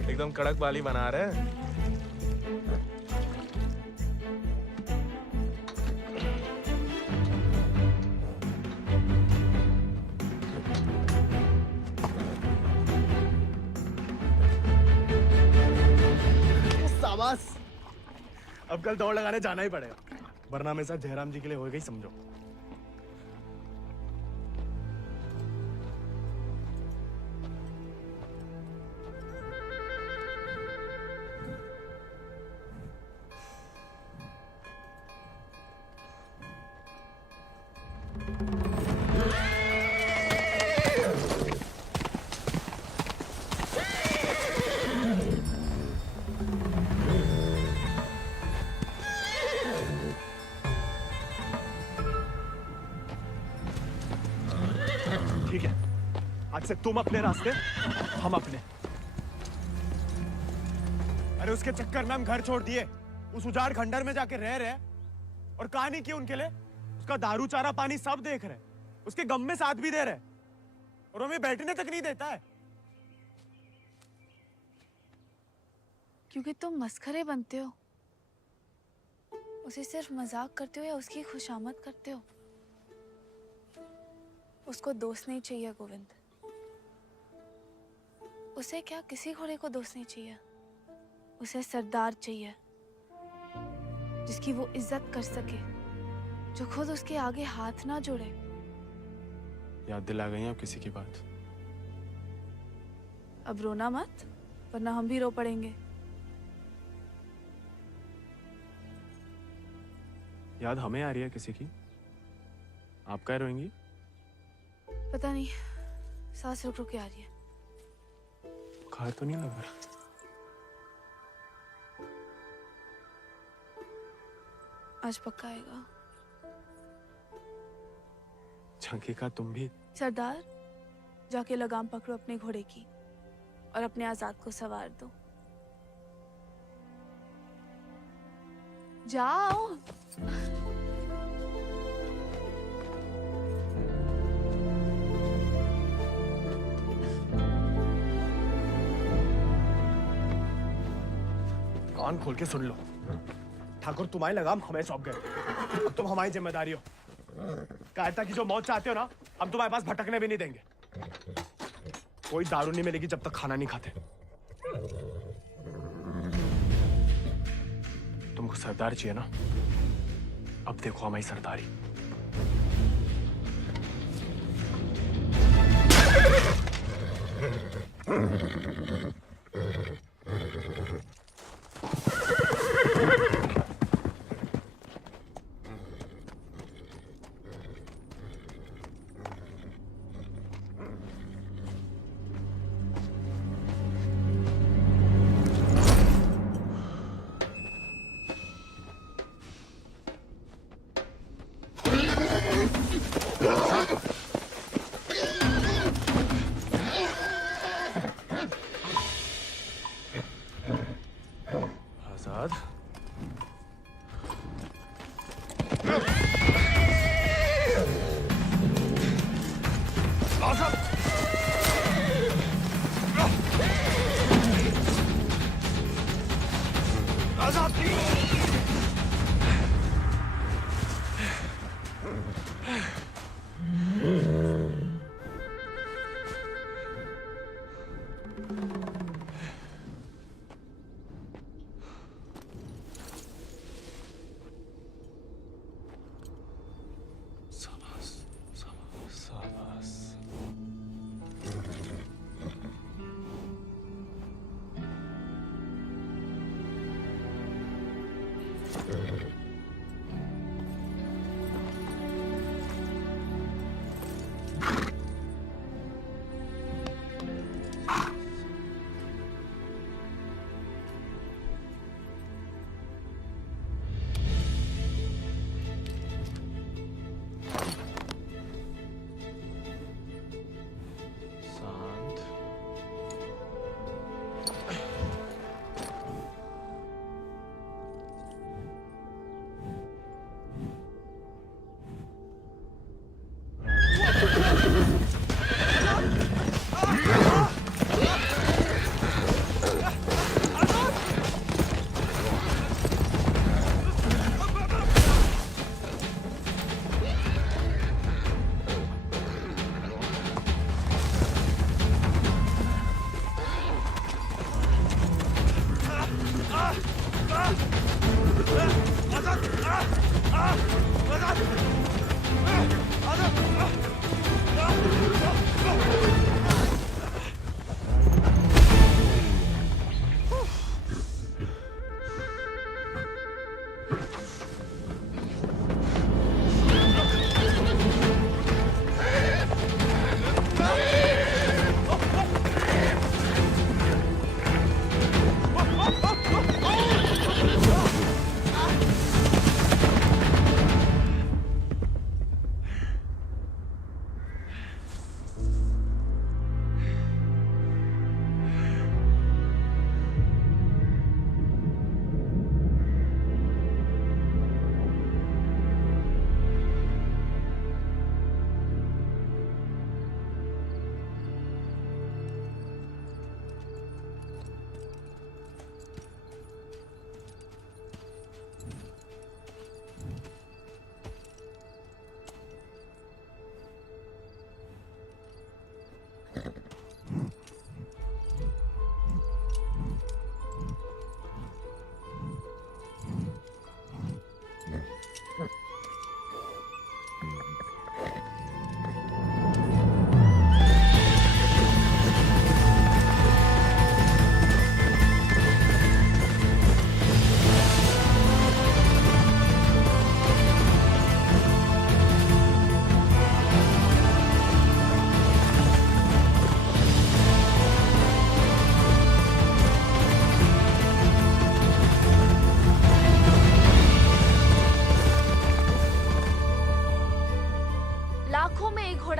एकदम कड़क बाली बना रहे हैं। शाबाश, अब कल दौड़ लगाने जाना ही पड़ेगा, वरना मेरे साथ जयराम जी के लिए हो गई समझो। ठीक है, आज से तुम अपने रास्ते, हम अपने। अरे उसके चक्कर में हम घर छोड़ दिए, उस उजाड़ खंडर में जाके रह रहे और कहानी की उनके लिए। उसका दारू चारा पानी सब देख रहे, उसके गम में साथ भी दे रहे, और हमें बैठने तक नहीं देता है। क्योंकि तुम मस्खरे बनते हो, उसे सिर्फ मजाक करते हो या उसकी खुशामद करते हो। उसको दोस्त नहीं चाहिए गोविंद, उसे क्या किसी घोड़े को दोस्त नहीं चाहिए, उसे सरदार चाहिए जिसकी वो इज्जत कर सके, जो खुद उसके आगे हाथ ना जोड़े। याद दिला गई आप किसी की बात। अब रोना मत, वरना हम भी रो पड़ेंगे। याद हमें आ रही है किसी की? आप क्या रोएंगी? पता नहीं, सांस रुक रुक के आ रही है। बुखार तो नहीं लग रहा? आज पक्का आएगा। झंकी का तुम भी? सरदार, जाके लगाम पकड़ो अपने घोड़े की और अपने आजाद को सवार दो। जाओ। कान खोल के सुन लो, ठाकुर तुम्हारी लगाम हमें सौंप गए, अब तुम हमारी जिम्मेदारी हो। कायरता की जो मौत चाहते हो ना, हम तुम्हारे पास भटकने भी नहीं देंगे। कोई दारू नहीं मिलेगी जब तक खाना नहीं खाते। तुमको सरदार चाहिए ना, अब देखो हमारी सरदारी।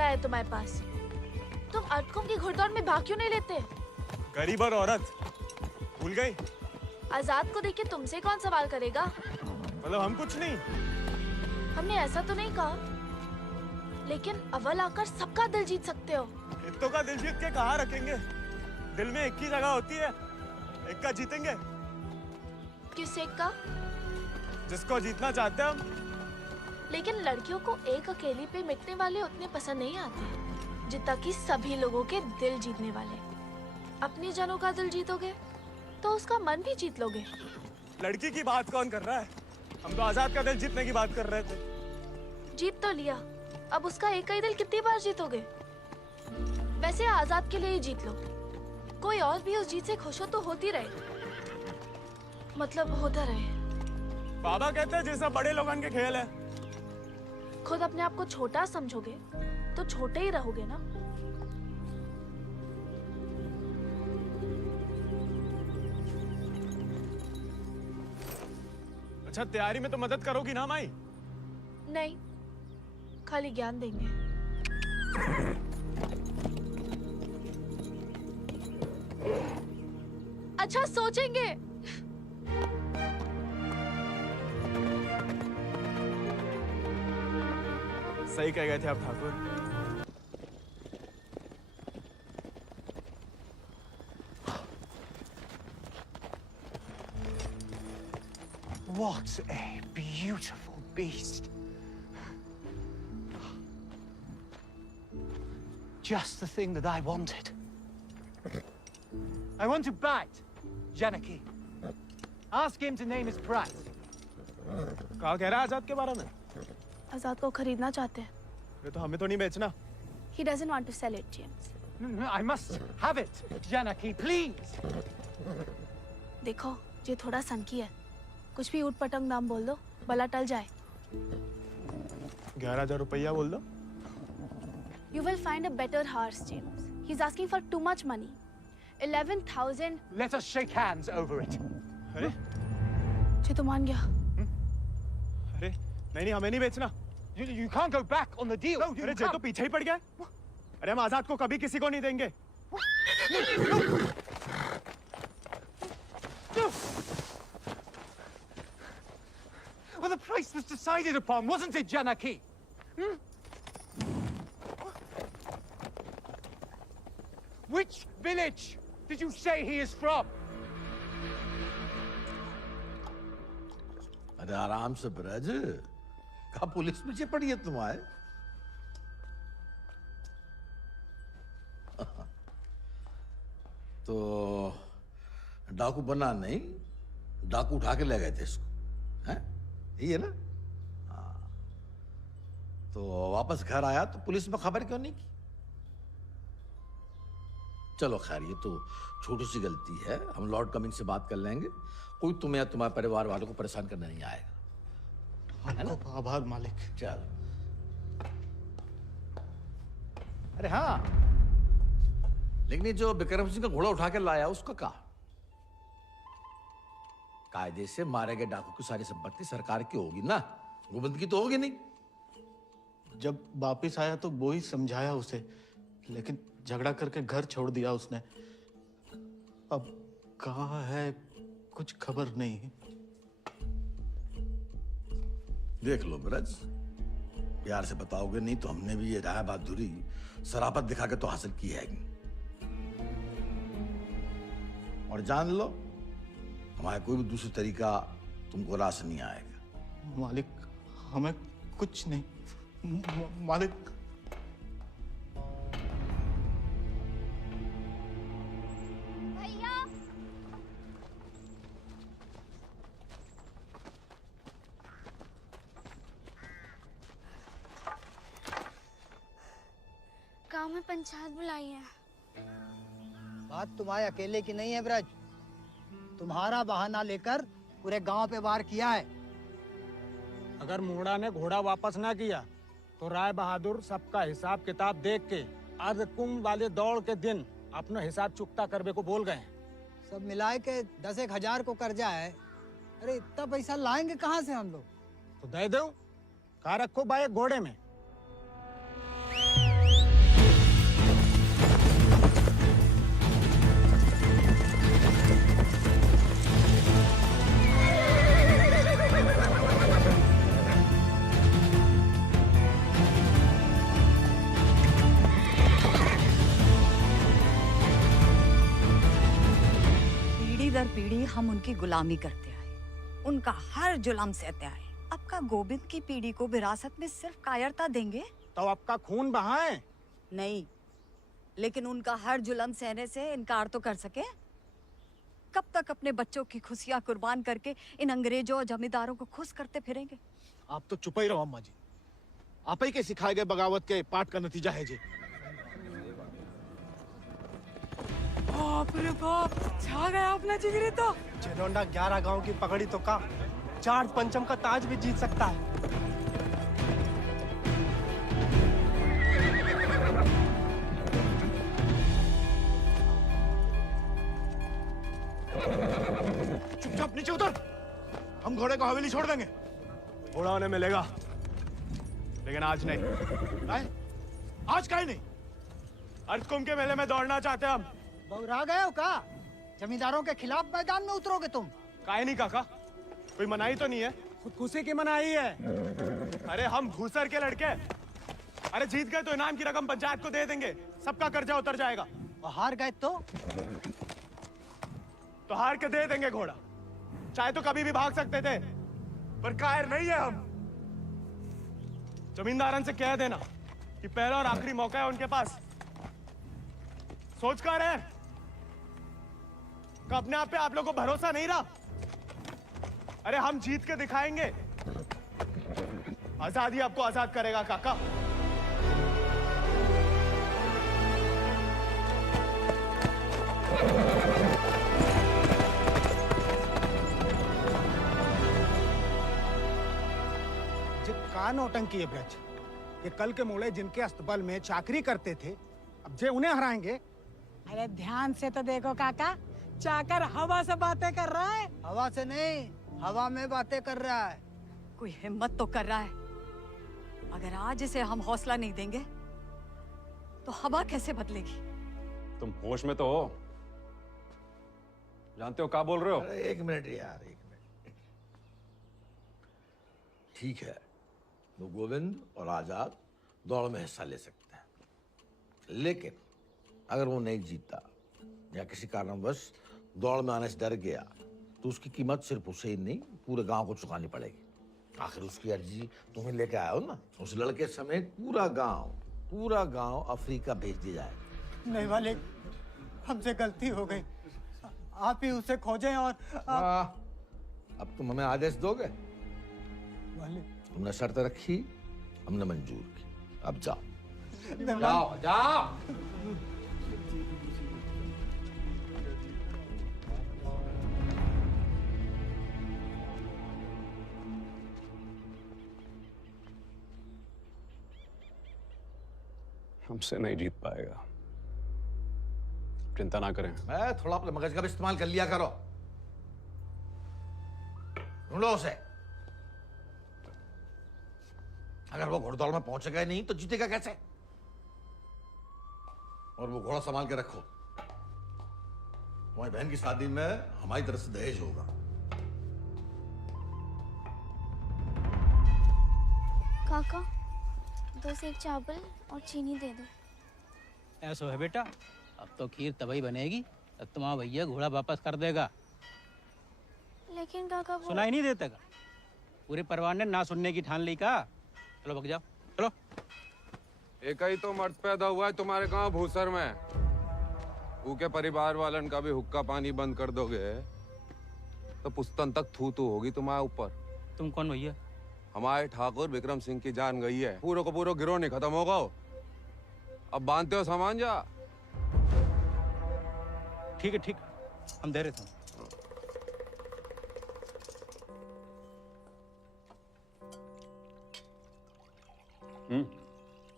है तुम्हारे पास? तुम अर्धकुंभ की घुड़दौड़ में भाग क्यों नहीं लेते? गरीब और औरत भूल गई? आजाद को देख के तुमसे कौन सवाल करेगा? मतलब हम कुछ नहीं? हमने ऐसा तो नहीं कहा, लेकिन अव्वल आकर सबका दिल जीत सकते हो। इत्तो का दिल जीत के कहाँ रखेंगे? दिल में एक ही जगह होती है, एक का जीतेंगे। किस एक का? जिसको जीतना चाहते हैं हम। लेकिन लड़कियों को एक अकेली पे मिटने वाले उतने पसंद नहीं आते जितना कि सभी लोगों के दिल जीतने वाले। अपनी जनों का दिल जीतोगे तो उसका मन भी जीत लोगे। लड़की की बात कौन कर रहा है? हम तो आजाद का दिल जीतने की बात कर रहे थे। जीत तो लिया, अब उसका एक ही दिल कितनी बार जीतोगे? वैसे आजाद के लिए ही जीत लो। कोई और भी उस जीत से खुश हो तो होती रहे, मतलब होता रहे। बाबा कहते हैं जैसा बड़े लोगन के खेल है। खुद अपने आप को छोटा समझोगे तो छोटे ही रहोगे ना। अच्छा, तैयारी में तो मदद करोगी ना माई? नहीं, खाली ज्ञान देंगे। अच्छा, सोचेंगे। सही कह गए थे आप Thakur. What a beautiful beast. Just the thing that I wanted. I want to bite Janaki. Ask him to name his price. कहा कह रहा है आजाद के बारे में? आजाद को खरीदना चाहते हैं। ये तो हमें तो नहीं बेचना। He doesn't want to sell it, James. No, I must have it, Janaki, please. देखो, ये थोड़ा सनकी है। कुछ भी ऊट पटंग दाम बोल दो, भला टल जाए। 11,000 रुपया बोल दो। You will find a better horse, James. He's asking for too much money. 11,000. Let us shake hands over it. अरे? ये तो मान गया। अरे, नहीं, हमें नहीं बेचना। You can't go back on the deal. अरे, जे तो पीछे ही पड़ गया। अरे, हम आजाद को कभी किसी को नहीं देंगे। Well, the price was decided upon, wasn't it, Janaki? Which village did you say he is from? अरे आराम से ब्रज, कहा पुलिस पीछे पड़ी है तुम्हारे? तो डाकू बना नहीं, डाकू उठा के ले गए थे इसको, हैं? यही है ना? हाँ। तो वापस घर आया तो पुलिस में खबर क्यों नहीं की? चलो खैर, ये तो छोटी सी गलती है, हम लॉर्ड कमिंग से बात कर लेंगे। कोई तुम्हें या तुम्हारे परिवार वालों को परेशान करने नहीं आएगा, है ना? आभार मालिक। चल। अरे हाँ, लेकिन ये जो विक्रम सिंह का घोड़ा उठा के लाया उसका कहा? कायदे से मारे गए डाकू की सारी संपत्ति सरकार की होगी ना, गोविंद की तो होगी नहीं। जब वापिस आया तो वो ही समझाया उसे, लेकिन झगड़ा करके घर छोड़ दिया उसने। अब कहाँ है कुछ खबर नहीं। देख लो ब्रज, प्यार से बताओगे नहीं तो हमने भी ये राय बहादुरी शराफत दिखा के तो हासिल की है। और जान लो, हमारा कोई भी दूसरी तरीका तुमको रास नहीं आएगा। मालिक, हमें कुछ नहीं। मालिक, गांव में पंचायत बुलाई है। बात तुम्हारे अकेले की नहीं है ब्रज, तुम्हारा बहाना लेकर पूरे गांव पे वार किया है। अगर मूड़ा ने घोड़ा वापस ना किया तो राय बहादुर सबका हिसाब किताब देख के अर्धकुंभ वाले दौड़ के दिन अपना हिसाब चुकता करने को बोल गए। सब मिलाए के 10,000 को कर्जा है। अरे इतना पैसा लाएंगे कहाँ से हम लोग? तो दे दो, कहा रखो भाई घोड़े में। पीढ़ी हम उनकी गुलामी करते आए, उनका हर जुल्म सहते आए। अब का गोविंद की पीढ़ी को विरासत में सिर्फ कायरता देंगे तो आपका खून बहाएं? नहीं, लेकिन उनका हर जुल्म सहने से इनकार तो कर सके। कब तक अपने बच्चों की खुशियां कुर्बान करके इन अंग्रेजों और जमींदारों को खुश करते फिरेंगे? आप तो चुप ही रहो अम्मा जी। आप ही के सिखाए गए बगावत के पाठ का नतीजा है जी। बाप रे बाप, छा गया अपना जिगरी तो। जेलोंडा 11 गांव की पकड़ी तो का 4 पंचम का ताज भी जीत सकता है। चुपचाप नीचे उतर। हम घोड़े को हवेली छोड़ देंगे। घोड़ा उन्हें मिलेगा, लेकिन आज नहीं। आज काहे नहीं? अर्धकुंभ के मेले में दौड़ना चाहते हैं हम। बौरा गए हो का? जमींदारों के खिलाफ मैदान में उतरोगे तुम? काहे नहीं काका, कोई मनाही तो नहीं है? खुदकुशी की मनाही है। अरे हम घूसर के लड़के, अरे जीत गए तो इनाम की रकम पंचायत को दे देंगे, सबका कर्जा उतर जाएगा। और हार गए तो हार के दे देंगे घोड़ा। चाहे तो कभी भी भाग सकते थे, पर कायर नहीं है हम। जमींदारन से कह देना कि पहला और आखिरी मौका है उनके पास। सोच कर है कि अपने आप पे आप लोगों को भरोसा नहीं रहा। अरे हम जीत के दिखाएंगे। आजादी आपको आजाद करेगा काका। का नौटंकी है ब्रज? ये कल के मोड़े जिनके अस्तबल में चाकरी करते थे, अब जे उन्हें हराएंगे। अरे ध्यान से तो देखो काका, चाकर हवा से बातें कर रहा है। हवा से नहीं, हवा में बातें कर रहा है। कोई हिम्मत तो कर रहा है। अगर आज इसे हम हौसला नहीं देंगे तो हवा कैसे बदलेगी? तुम होश में तो हो? जानते हो क्या बोल रहे हो? अरे एक मिनट यार, एक मिनट। ठीक है, तो गोविंद और आजाद दौड़ में हिस्सा ले सकते हैं, लेकिन अगर वो नहीं जीता या किसी कारणवश दौड़ में आने से डर गया तो उसकी कीमत सिर्फ उसे ही नहीं पूरे गांव को चुकानी पड़ेगी। आखिर उसकी अर्जी तुम्हें लेके आया हो ना। उस लड़के समेत पूरा गांव अफ्रीका भेज दिया जाएगा। नहीं वाले, हमसे गलती हो गई। आप ही उसे खोजें और अब तुम हमें आदेश दोगे? वाले तुमने शर्त रखी, हमने मंजूर की। अब जाओ नहीं, जाओ जाओ। हमसे नहीं जीत पाएगा, चिंता ना करें। मैं थोड़ा अपने मगज का भी इस्तेमाल कर लिया करो। ढूंढो उसे। अगर वो घोड़दौड़ में पहुंचेगा नहीं तो जीतेगा कैसे? और वो घोड़ा संभाल के रखो। तुम्हारी बहन की शादी में हमारी तरफ से दहेज होगा। काका 2 सेक चावल और चीनी दे दो। ऐसा है बेटा, अब तो खीर तभी बनेगी तब तुम्हारा भैया घोड़ा वापस कर देगा। लेकिन काका वो सुनाई नहीं देता का? पूरे परिवार ने ना सुनने की ठान ली का। चलो भग जाओ, चलो। एक ही तो मर्द पैदा हुआ है तुम्हारे गांव भूसर में। ऊके परिवार वालन का भी हुक्का पानी बंद कर दोगे तो पुस्तन तक थू थू होगी तुम्हारे ऊपर। तुम कौन भैया? हमारे ठाकुर विक्रम सिंह की जान गई है। पूरा को पूरा गिरोह नहीं खत्म होगा। अब बांधते हो सामान जा। ठीक है, ठीक, हम दे रहे थे।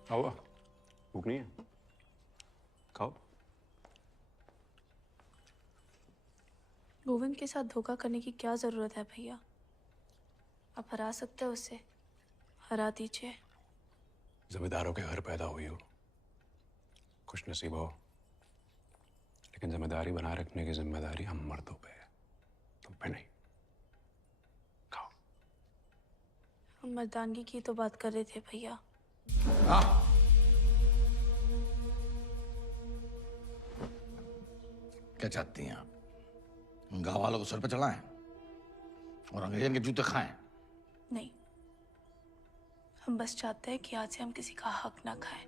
खाओ, भूख नहीं है? खाओ। गोविंद के साथ धोखा करने की क्या जरूरत है भैया? आप हरा सकते हो उसे, हरा दीजिए। जमींदारों के घर पैदा हुई हो, खुश नसीब हो, लेकिन जिम्मेदारी बनाए रखने की जिम्मेदारी हम मर्दों पे है, तुम पे नहीं। खाओ। हम मर्दानगी की तो बात कर रहे थे भैया। क्या चाहती हैं आप? गांव वालों को सर पे चढ़ाएं और अंग्रेजन के जूते खाएं। नहीं, हम बस चाहते हैं कि आज से हम किसी का हक ना खाएं।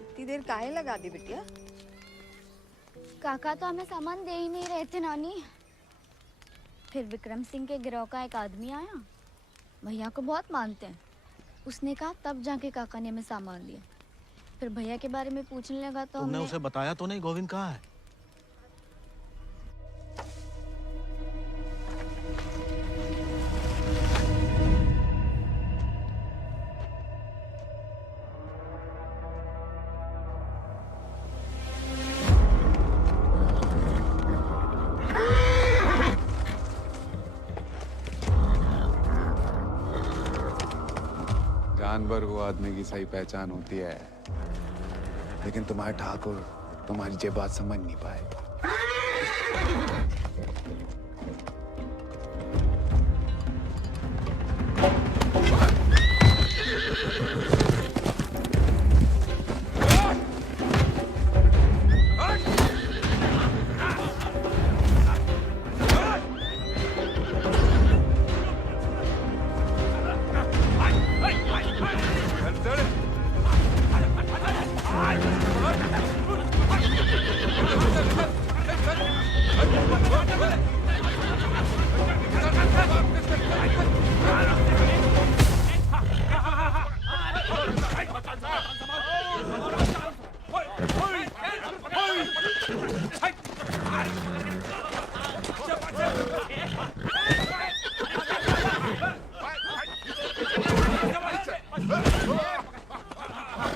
इतनी देर काहे लगा दी बिटिया? काका तो हमें सामान दे ही नहीं रहे थे नानी। फिर विक्रम सिंह के गिरोह का एक आदमी आया, भैया को बहुत मानते हैं। उसने कहा तब जाके काका ने हमें सामान दिया। फिर भैया के बारे में पूछने लगा तो तुमने हमने उसे बताया तो नहीं गोविंद कहाँ है? जानवर को आदमी की सही पहचान होती है, लेकिन तुम्हारे ठाकुर तुम्हारी ये बात समझ नहीं पाए।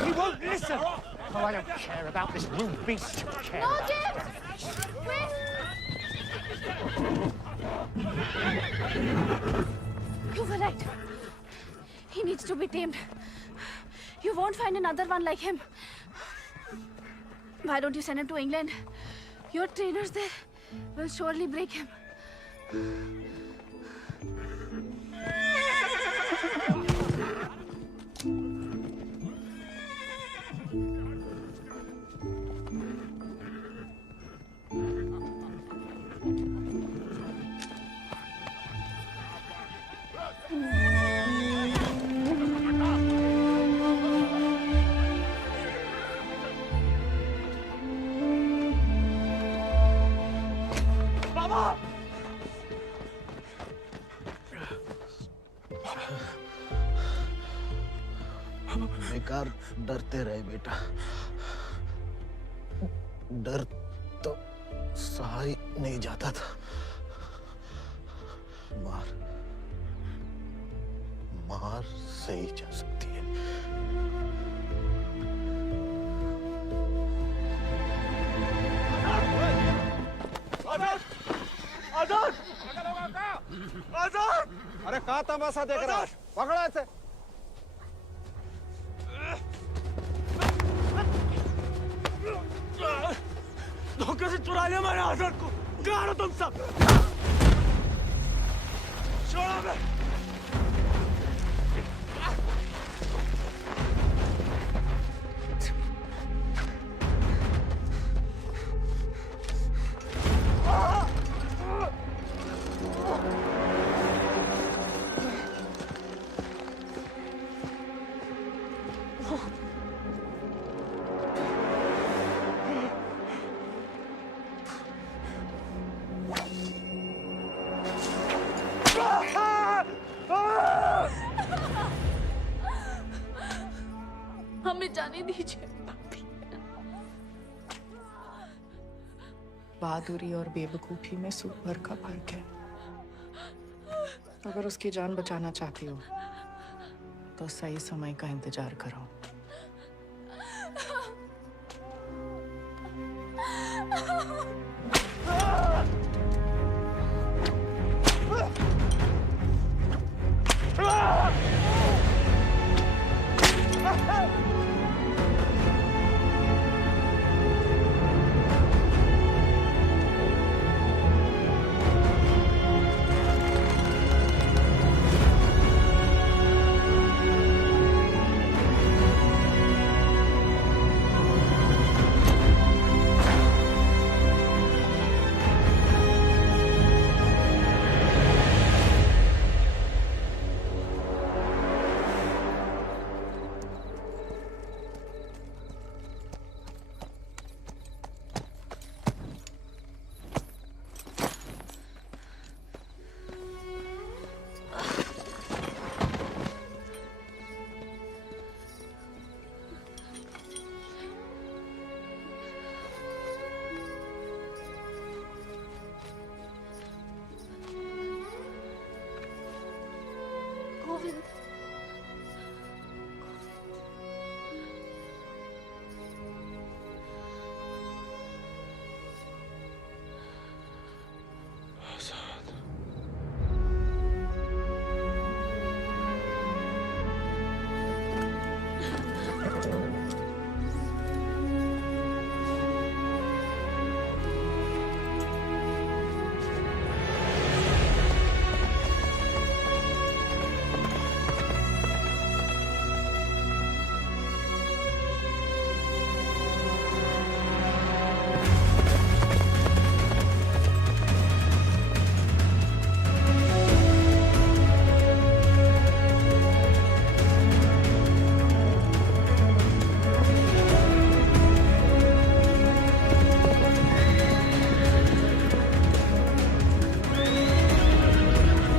He won't listen. Oh, I don't care about this little beast. No, James! Wait! You were right. He needs to be tamed. You won't find another one like him. Why don't you send him to England? Your trainers there will surely break him. बेकार डरते रहे बेटा, डर तो सहा ही नहीं जाता था। मार मार सही जा सकती है। आजाद! आजाद! आजाद! अरे कहाँ तमाशा देख रहा है? पकड़ा इसे। धोखे से चुरा लिया मैंने आजाद को। कहाँ हो तुम सब? छोड़ो बे। हमें जाने दीजिए। बहादुरी और बेवकूफी में सूप भर का फर्क है। अगर उसकी जान बचाना चाहती हो तो सही समय का इंतजार करो।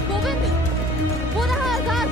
गोविंद वो रहा आजाद।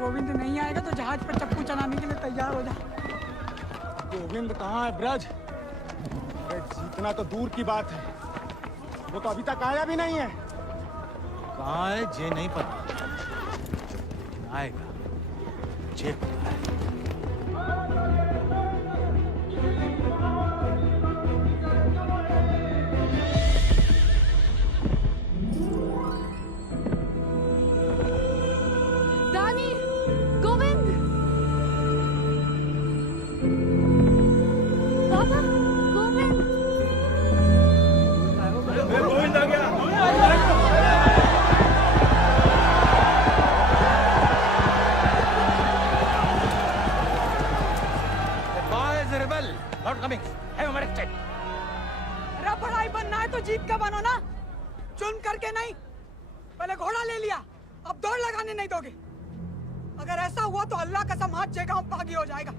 गोविंद नहीं आएगा तो जहाज पर चप्पू चलाने के लिए तैयार हो जा। गोविंद कहाँ है ब्रज? अरे जीतना तो दूर की बात है, वो तो अभी तक आया भी नहीं है। कहाँ है जे नहीं पता, आएगा जे पता है। दानी, गोविंद, पापा, गोविंद। गोविंद आ गया। बनो ना, चुन करके नहीं। पहले घोड़ा ले लिया, अब दौड़ लगाने नहीं दोगे। अगर ऐसा हुआ तो अल्लाह कसम हाथ जगह बागी हो जाएगा।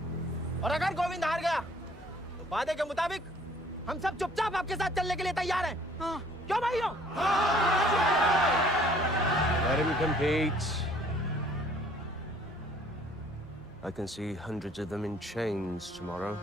और अगर गोविंद हार गया तो वादे के मुताबिक हम सब चुपचाप आपके साथ चलने के लिए तैयार हैं। हाँ। क्यों भाइयों? Let him compete. I can see hundreds of them in chains tomorrow.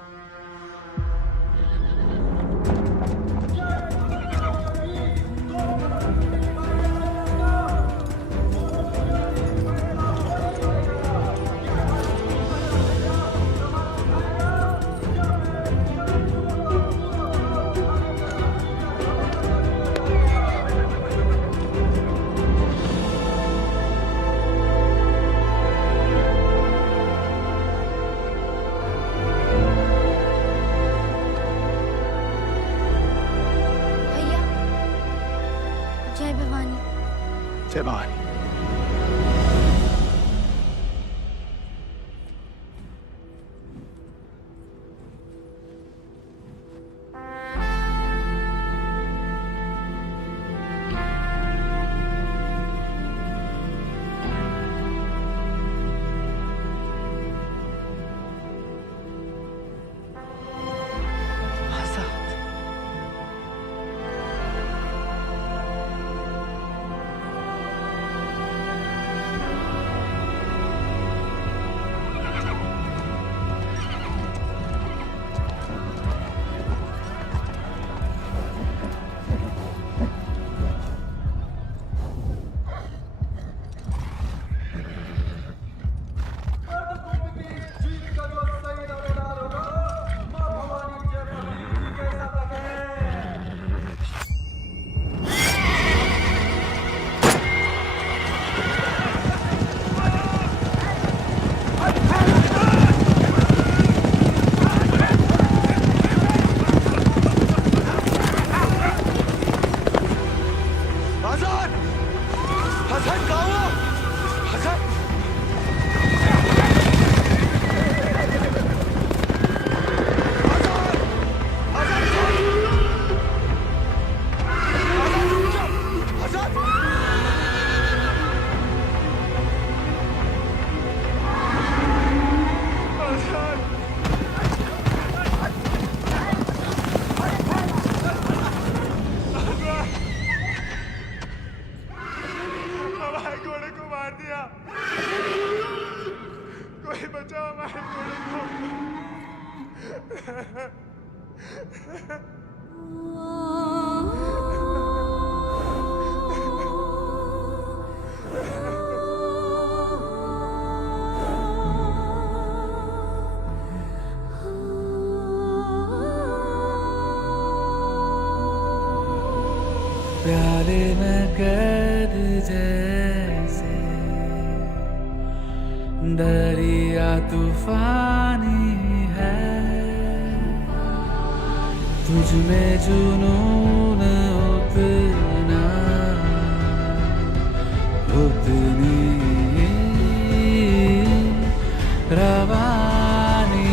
जय भवानी। जय भवानी। प्याले में कैद जैसे दरिया तूफानी है, तुझ में जुनून उतना उतनी रवानी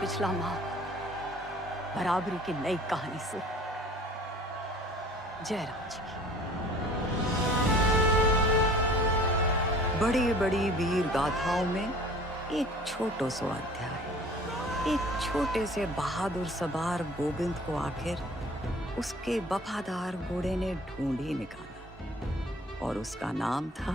पिछला माह बराबरी की नई कहानी से जयराम जी की। बड़ी बड़ी वीर गाथाओं में एक छोटो सो अध्याय, एक छोटे से बहादुर सवार गोविंद को आखिर उसके वफादार घोड़े ने ढूंढ ही निकाला और उसका नाम था